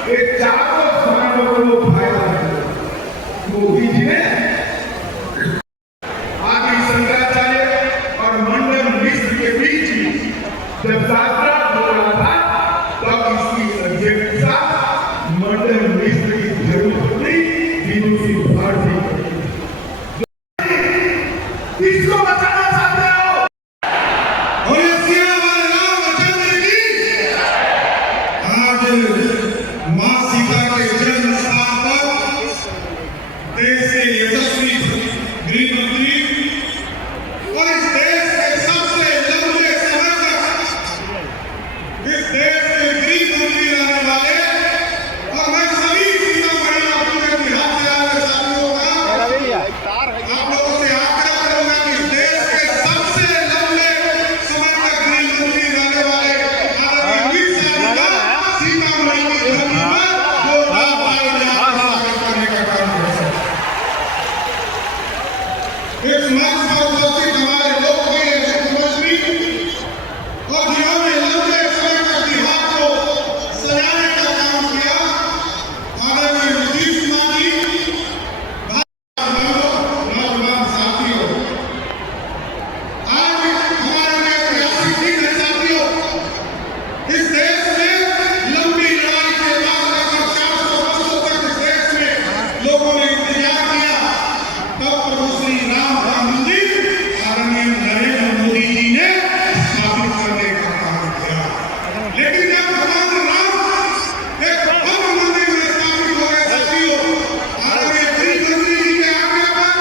ये चारों स्थानों को फायदा है। मोदी जी ने आदि शंकराचार्य और मंडन मिश्र के बीच जब यात्रा हो रहा था तब इसकी अध्यक्षता मंडन मिश्र की धर्मपत्नी विनू सिंह भारती इसको बचाना चाहते हो। और ये सियावर रामचंद्र की आज मां सीता के जन्म स्थान पर देश के यशस्वी गृह मंत्री और इस देश के सबसे लंबे समय तक इस देश के गृह मंत्री रहने वाले और मैं सभी सीतामढ़ी के बिहार से आए साथियों का आप लोगों से आग्रह करूंगा कि इस देश के सबसे लंबे समय तक गृह मंत्री रहने वाले आदरणीय अमित शाह जी का सीतामढ़ी की धरती पर स्वागत करने का काम कर सकते हैं। इस मंच पर उपस्थित हमारे लोकप्रिय मुख्यमंत्री और जिन्होंने लंबे समय तक बिहार को सजाने का काम किया आदरणीय नीतीश कुमार जी, नौजवान साथियों, आज हमारे लिए प्रयासी दिन है साथियों। इस देश में लंबी लड़ाई के बाद लगभग 400 वर्षों तक इस देश में लोगों ने इंतजार किया, तब प्रभु श्री राम का मंदिर आदरणीय नरेंद्र मोदी जी ने स्थापित करने का काम किया। लेकिन जब भगवान राम एक भव्य मंदिर में स्थापित हो गए साथियों, आदरणीय गृह मंत्री जी के आज्ञा पर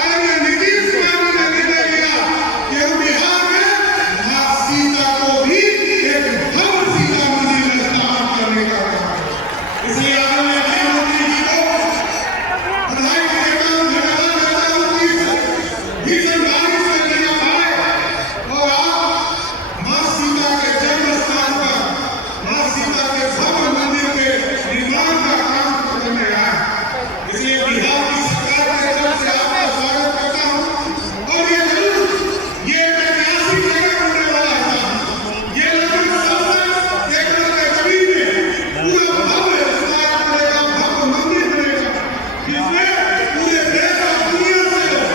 आदरणीय नीतीश कुमार जी ने निर्णय लिया कि हम बिहार में मां सीता को भी एक भव्य सीता मंदिर में स्थापित करने का काम किया। इसलिए आदरणीय गृह मंत्री जी को बधाई देता हूं, धन्यवाद देता हूं कि भीषण बारिश में बिना पाए और आप मां सीता के जन्म स्थान पर मां सीता के भव्य मंदिर के निर्माण का काम करने आए। इसलिए बिहार की सरकार के तरफ से आपका स्वागत करता हूं और ये जरूर ये ऐतिहासिक जगह होने वाला है। ये लगभग 70 एकड़ के जमीन में पूरा भव्य स्मारक बनेगा, भव्य मंदिर बनेगा, जिसमें पूरे देश और दुनिया से लोग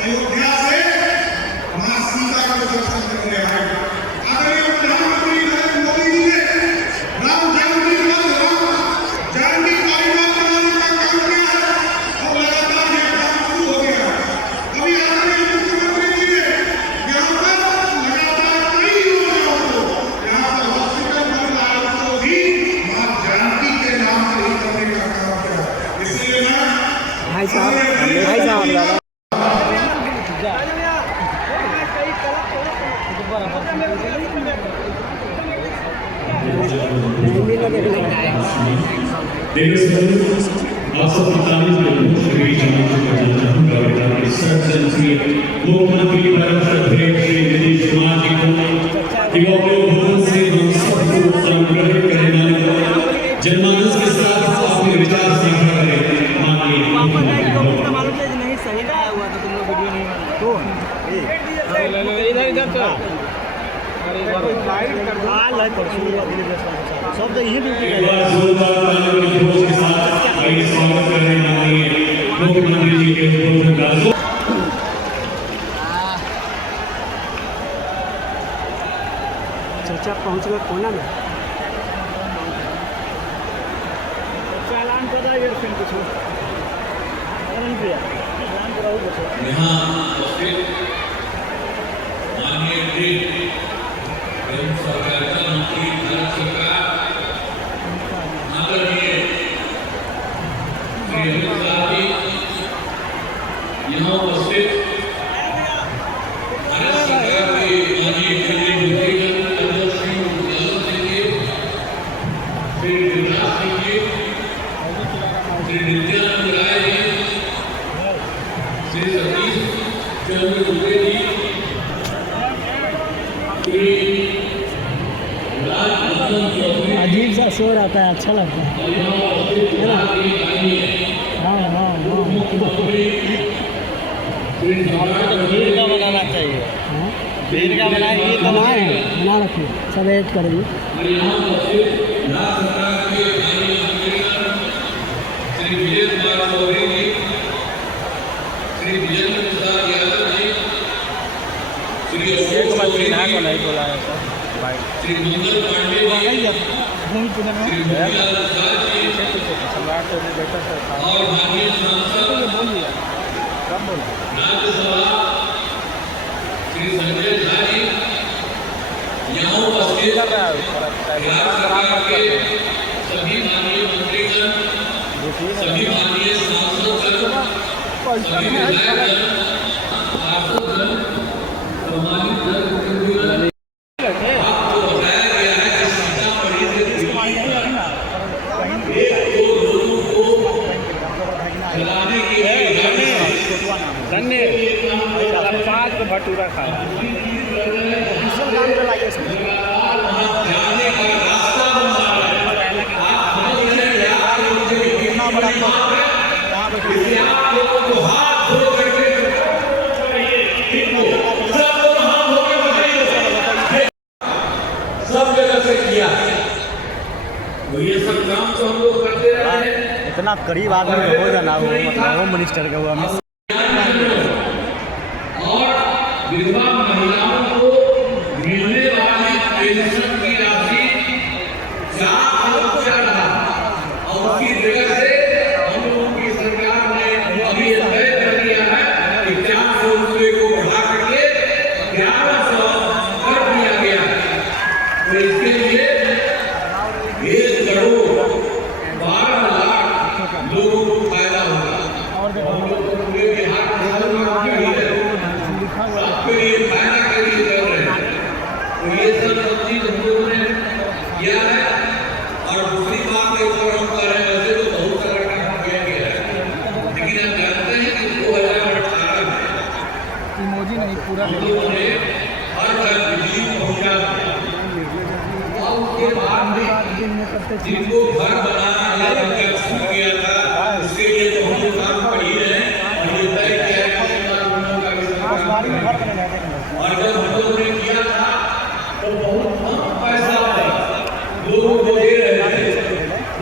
अयोध्या से मां सीता को दर्शन करने आएंगे। आदरणीय प्रधानमंत्री नरेंद्र मोदी जी ने राम जानकी कॉरिडोर बनाने का काम किया है और लगातार ये काम शुरू हो गया है। अभी आदरणीय मुख्यमंत्री जी ने यहाँ पर लगातार कई योजनाओं को यहाँ पर हॉस्पिटल बन रहा है उसको भी मां जानकी के नाम से ही करने का काम किया है। इसलिए मैं भाई साहब मुख्यमंत्री परम श्रद्धेय श्री नीतीश कुमार जी को युवाओं भवन से हम सबको संग्रहित करने वाले जनमानस के साथ अपने विचार साझा करें। माननीय मुख्यमंत्री नहीं सही आया हुआ था, तुम लोग वीडियो नहीं सब तो यही ड्यूटी एक बार जोरदार तालियों के जोश के साथ आइए स्वागत करें माननीय मुख्यमंत्री जी के उद्बोधन का। चर्चा पहुँच गए कोना में चालान पता है फिर कुछ यहाँ उपस्थित माननीय गृह एवं सहकारिता मंत्री भारत सरकार आदरणीय श्री अमित शाह जी, यहाँ उपस्थित भारत सरकार के माननीय केंद्रीय मंत्री श्री गिरिराज सिंह जी, श्री नित्यानंद राय जी, श्री सतीश चंद्र दुबे जी, अजीब सा शोर आता है, अच्छा लगता है ना? हाँ हाँ हाँ, भीड़ का बनाना चाहिए। बना रखिए, सब ऐड करेंगे। श्री विजय कुमार चौधरी जी, श्री विजेंद्र प्रसाद यादव जी, श्री अशोक चौधरी जी, श्री मंगल पांडे जी, श्री मोतीलाल प्रसाद जी और माननीय सांसद राज्यसभा श्री संजय झा जी, यहाँ उपस्थित बिहार सरकार के सभी माननीय मंत्रीगण, सभी माननीय सांसदगण, सभी विधायकगण, पार्षदगण, सम्मानित जनप्रतिनिधिगण, आपको बताया गया है कि सीतामढ़ी से एक दो लोगों को खिलाने के लिए भटूरा खाया जाने का रास्ता बना है। आप समझ रहे हैं कितना बड़ा आप लोगों को हाथ धो करके सब जगह से किया है। तो ये सब काम तो हम लोग करते रहे हैं। इतना करीब आदमी हो जाना वो मतलब होम मिनिस्टर का हुआ और विधवा महिलाओं को मिलने वाली पेंशन की राशि 4 अरब रहा और उसकी जगह से हम लोगों की सरकार ने अभी तय कर दिया है कि 400 रुपये को बढ़ा करके 1100 कर दिया गया है। तो इसके लिए 1 करोड़ 12 लाख लोगों को फायदा होगा और पूरे बिहार में सबके लिए फायदा के लिए कर रहे हैं। तो ये सब चीज हम लोगों ने किया है। और दूसरी बात के ऊपर हम कर रहे हैं, वैसे तो बहुत सारा काम किया गया है, लेकिन आप जानते हैं कि 2018 में मोदी ने पूरा हर घर बिजली पहुंचा दिया और उसके बाद जिनको घर बनाना शुरू किया था उसके लिए तो हम लोग काम कर ही रहे हैं और ये तय किया है और जब हम लोगों ने किया था तो बहुत कम पैसा लोगों को दे रहे थे,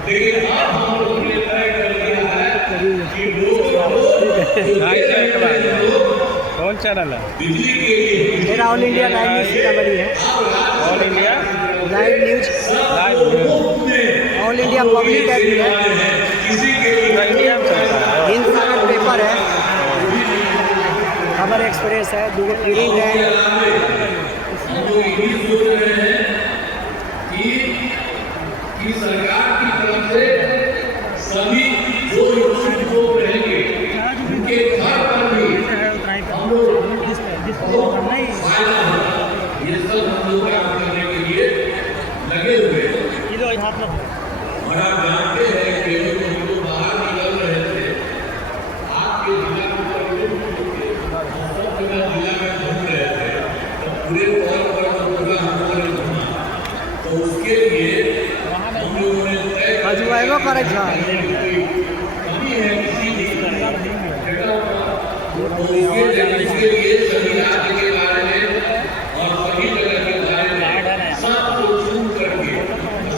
लेकिन अब हम लोगों ने तय कर दिया है कि कौन चैनल है? बिजली के लिए मेरा all India live news Sitamarhi है। All India live news, all India public app भी है, किसी के लिए हिंद सागर पेपर है, खबर एक्सप्रेस है, 2 प्रिंट है। हम लोग यही सोच रहे हैं कि सरकार की तरफ से सभी जो इच्छुक लोग रहेंगे उनके घर पर भी हम लोग फायदा होगा। ये सब हम लोग काम करने के लिए लगे हुए हैं। और आप जानते हैं कि जब हम लोग बाहर निकल रहे थे आपके जिला में जिला में घूम रहे थे तो पूरे तौर पर पूरा हम लोगों ने घूमा। तो उसके लिए हम लोगों ने तय कमी है किसी भी जगह तो उसके लिए सभी राज्य के बारे में और सभी जगह के बारे में सबको सुन करके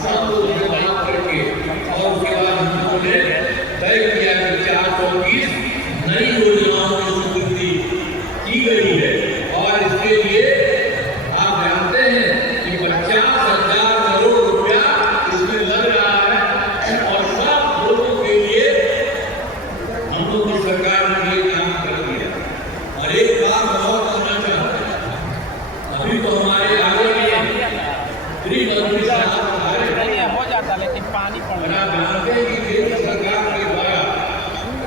सबको बात करके और उसके बाद हम लोगों ने तय किया कि 420 नई योजनाओं की स्वीकृति की गई है। और इसके लिए आप जानते हैं कि 50,000 करोड़ रुपया इसमें लग रहा है और सब लोगों के लिए हम लोग की सरकार ने ये काम कर दिया। और एक बात और कहना चाहते हैं, अभी तो हमारे आगे गृह मंत्री साहब हो जाता लेकिन पानी और आप जानते हैं कि केंद्र सरकार के द्वारा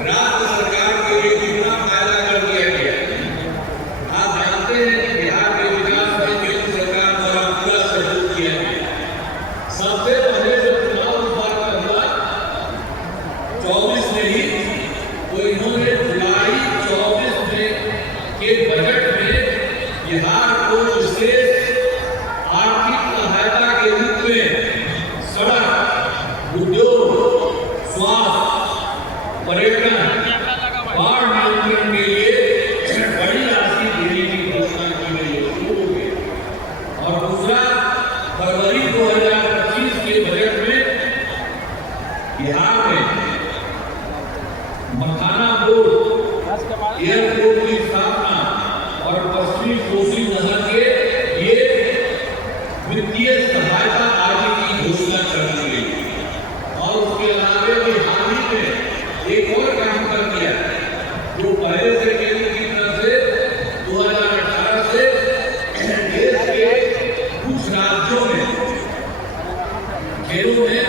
राज्य सरकार के लिए कितना फायदा कर दिया गया। आप जानते हैं कि बिहार के विकास में केंद्र सरकार द्वारा पूरा सहयोग किया गया। सबसे पहले जब चुनाव इस बार का हुआ 24 में ही तो इन्होंने जुलाई 24 में के बजट में बिहार को विशेष आर्थिक सहायता के रूप में सड़क, उद्योग, स्वास्थ्य, पर्यटन, बाढ़ नियंत्रण के लिए बड़ी राशि देने की घोषणा की गई है। बिहार में मखाना एयरपोर्ट की स्थापना और पश्चिमी कोसी नहर के लिए वित्तीय सहायता आदि की घोषणा कर दी गई। और उसके अलावा भी हाल ही में एक और काम कर दिया, जो पहले से केंद्र की तरफ से 2018 से देश के कुछ राज्यों में खेलों में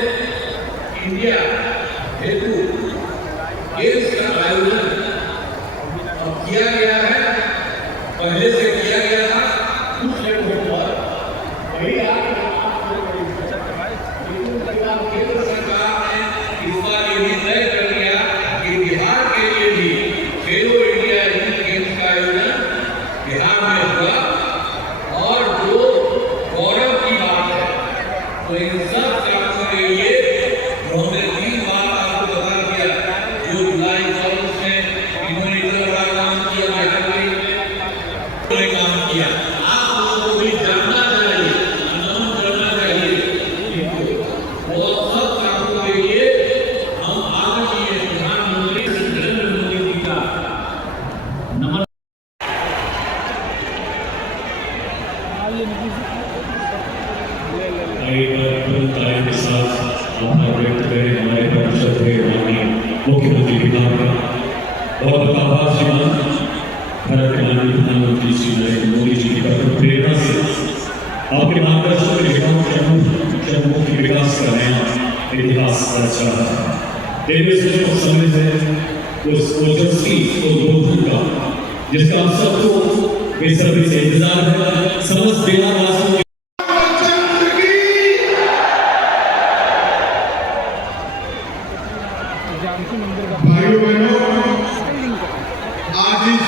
इंडिया हेतु गेम्स का आयोजन किया गया है। पहले से किया गया था कुछ जगहों पर, वही केंद्र सरकार ने इस बार ये निर्णय कर लिया कि बिहार के लिए भी खेलो इंडिया यूथ गेम्स का आयोजन बिहार में हुआ। और जो गौरव की बात है, तो इन सब कामों के लिए हमने 3 बार आपको बता दिया, जो जुलाई 24 में इन्होंने इतना बड़ा काम किया, काम किया। आप लोगों को भी जानना चाहिए, अनाउंस करना चाहिए। और सब कामों के लिए हम आदरणीय प्रधानमंत्री नरेंद्र मोदी जी का नमन के साथ आभार व्यक्त करें हमारे परिषद के माननीय मुख्यमंत्री बिहार का। और आभार श्रीमान भारत के माननीय प्रधानमंत्री श्री नरेंद्र मोदी जी की प्रेरणा से आपके मार्गदर्शन में जम्मू की विकास का नया इतिहास रचा है। देश में समय है उस ओजस्वी उद्बोधन का, जिसका हम सबको बेसब्री से इंतजार है। समस्त बिहारवासियों भाइयों बहनों, आज इस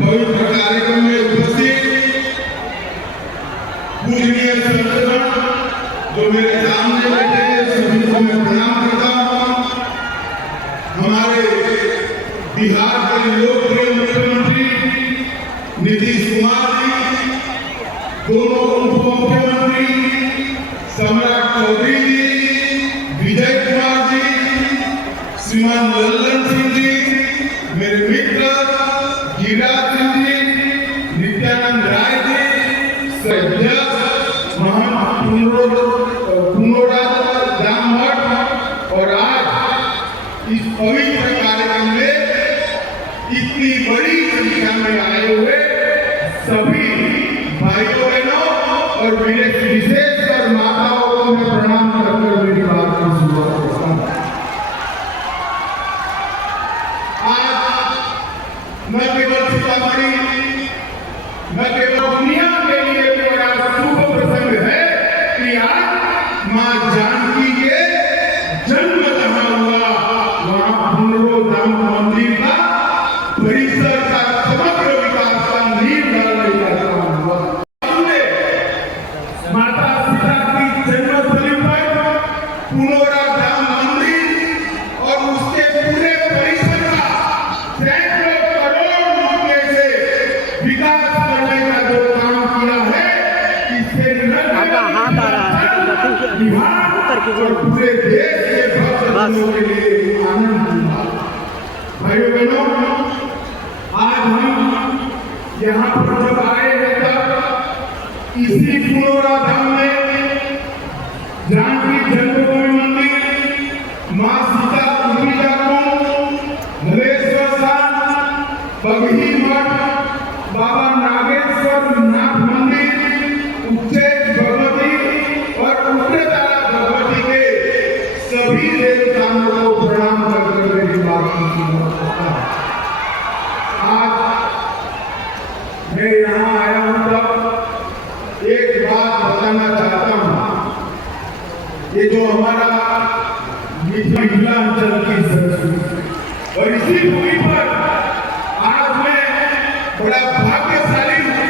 पवित्र कार्यक्रम में उपस्थित पूजनीय संतगण जो मेरे सामने बैठे हैं, सभी को मैं प्रणाम करता हूँ। हमारे बिहार के लोकप्रिय मुख्यमंत्री नीतीश कुमार जी, दोनों उप मुख्यमंत्री सम्राट चौधरी जी, विजय कुमार जी, श्रीमान लल्लन सिंह जी, मेरे मित्र गिरिराज सिंह जी, नित्यानंद राय जी, महंत पुनोराज दामभट्ट, और आज इस पवित्र कार्यक्रम में इतनी बड़ी संख्या में आए हुए सभी भाइयों बहनों और मेरे विशेषकर माताओं को मैं प्रणाम करके मेरी बात को शुरुआत करता हूँ। न केवल सीतामढ़ी, न केवल दुनिया के लिए बड़ा शुभ प्रसंग है कि आज मां जानकी के जन्म जहां हुआ, वहां पुनरोद्धार मंदिर का परिसर का समग्र विकास का नींव डालने का काम हुआ। माता सीता की जन्मस्थली पर पुनरोद्धार मंदिर और उसके पूरे परिसर का विकास करने का जो काम किया है, इससे हाथ आ रहा है और पूरे देश के भक्तों के लिए आनंद हुआ। भाइयों बहनों, आज हम यहाँ पर जब आए हैं तब इसी पुनरोद्धार में जानकी जन्मभूमि मंदिर, मां सीता पूजा कुंड, नरेश्वर स्थान, बगही मठ, बाबा नागेश्वर नाथ मंदिर, उच्चैठ भगवती और उग्रतारा भगवती के सभी देवताओं को प्रणाम करते हुए मेरी बात की शुरुआत करता हूं। आज मैं यहाँ आया हूँ तब एक बात बताना चाहता हूँ। ये जो हमारा मिथिलांचल की संस्कृति और इसी भूमि पर आज मैं बड़ा भाग्यशाली हूँ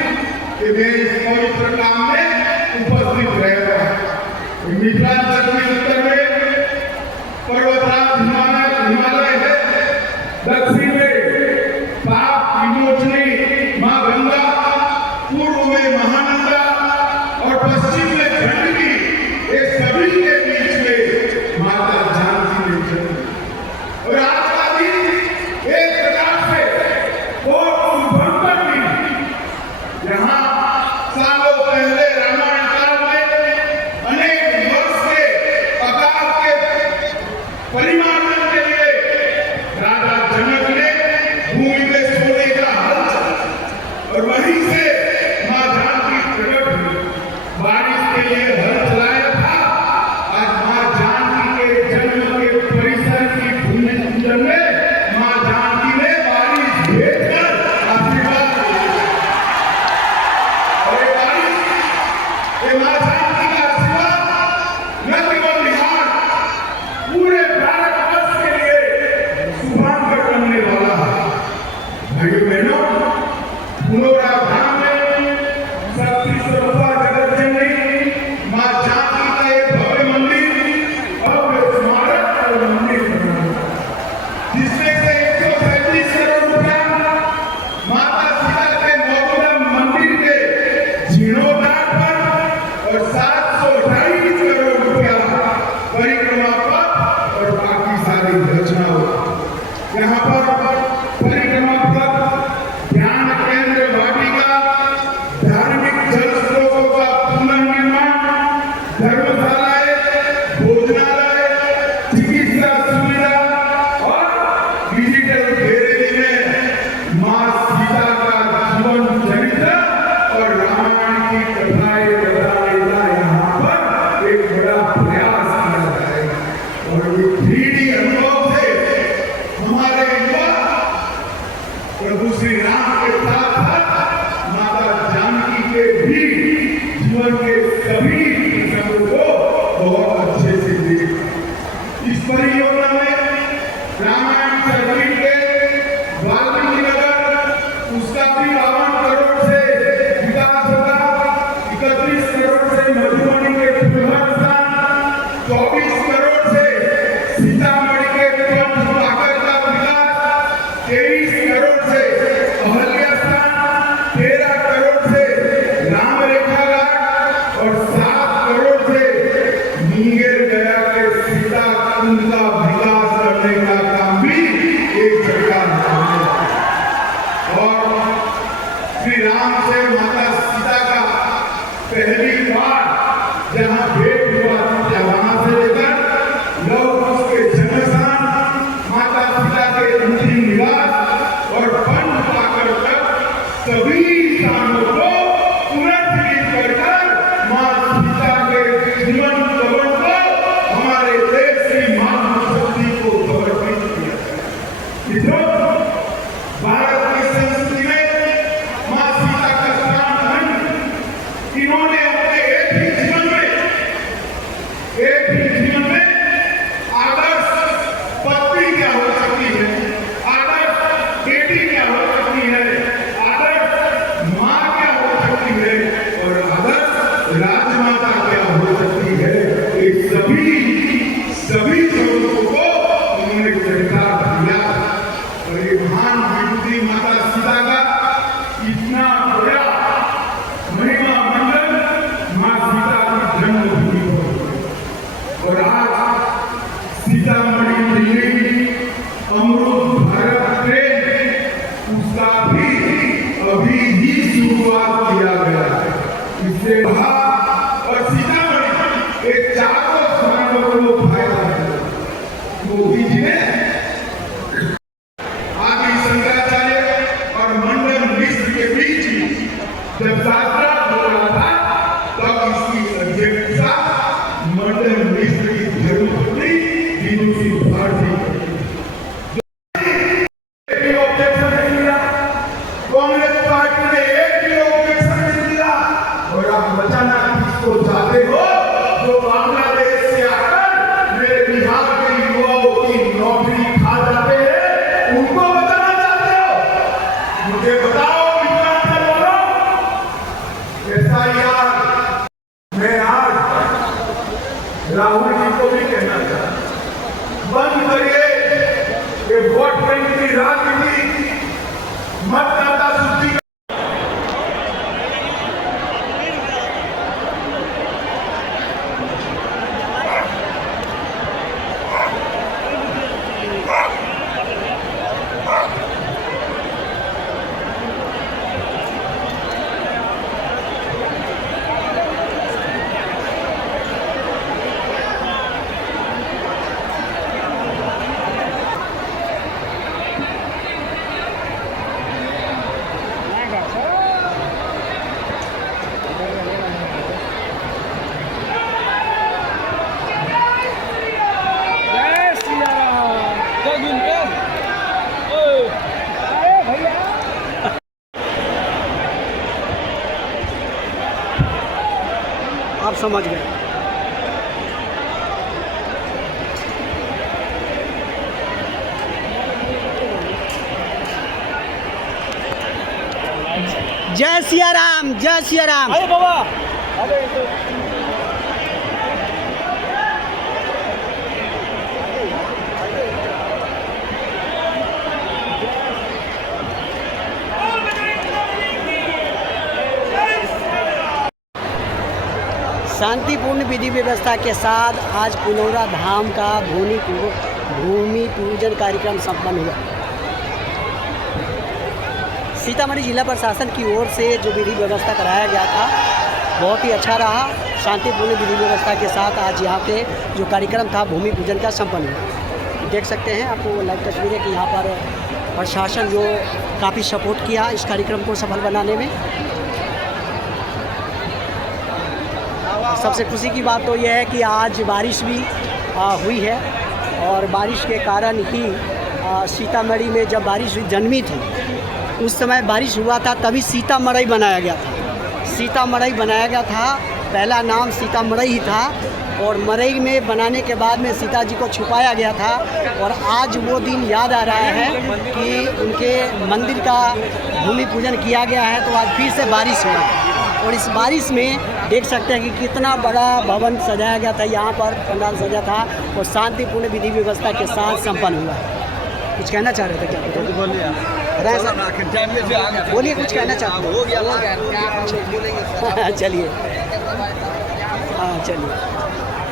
कि मैं इस पवित्र काम में उपस्थित रह रहा हूँ। मिथिलांचल के उत्तर में पर्वतराज हिमालय है, दक्षिण में पाप विमोचनी मां गंगा, पूर्व में महानंदा और पश्चिम में खंडगी। ये सभी के बीच में माता जानकी मंडल मिश्र की धर्मपत्नी दीनू सिंह भारती ऑब्जेक्शन नहीं दिया, कांग्रेस पार्टी ने एक भी ऑब्जेक्शन नहीं दिया। और आप बचाना किसको चाहते हो? जो बांग्लादेश से आकर मेरे बिहार के युवाओं की नौकरी खा जाते हैं, उनको बचाना चाहते हो? मुझे बताओ मित्रांचल वालों, SIR मैं आज राहुल जी को भी कहना चाहता हूं, बंद करिए ये वोट बैंक की राजनीति, मतदाता सूची आप समझ गए। जय सिया राम, जय सिया राम। अरे बाबा शांतिपूर्ण विधि व्यवस्था के साथ आज पुनौरा धाम का भूमि पूजन कार्यक्रम संपन्न हुआ। सीतामढ़ी जिला प्रशासन की ओर से जो विधि व्यवस्था कराया गया था बहुत ही अच्छा रहा। शांतिपूर्ण विधि व्यवस्था के साथ आज यहाँ पे जो कार्यक्रम था भूमि पूजन का संपन्न हुआ। देख सकते हैं आपको लाइव तस्वीरें कि यहाँ पर प्रशासन जो काफ़ी सपोर्ट किया इस कार्यक्रम को सफल बनाने में। सबसे खुशी की बात तो यह है कि आज बारिश भी हुई है और बारिश के कारण ही सीतामढ़ी में जब बारिश जन्मी थी उस समय बारिश हुआ था, तभी सीतामढ़ई बनाया गया था। सीतामढ़ई बनाया गया था, पहला नाम सीतामढ़ई ही था और मरई में बनाने के बाद में सीता जी को छुपाया गया था। और आज वो दिन याद आ रहा है कि उनके मंदिर का भूमि पूजन किया गया है, तो आज फिर से बारिश हुआ और इस बारिश में देख सकते हैं कि कितना बड़ा भवन सजाया गया था, यहाँ पर पंडाल सजा था और शांतिपूर्ण विधि व्यवस्था के साथ संपन्न हुआ। कुछ कहना चाह रहे थे क्या? बोलिए, कुछ कहना चाहते हैं? चलिए, हाँ चलिए,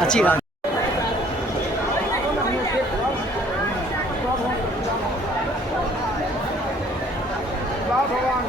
अच्छी बात। भगवान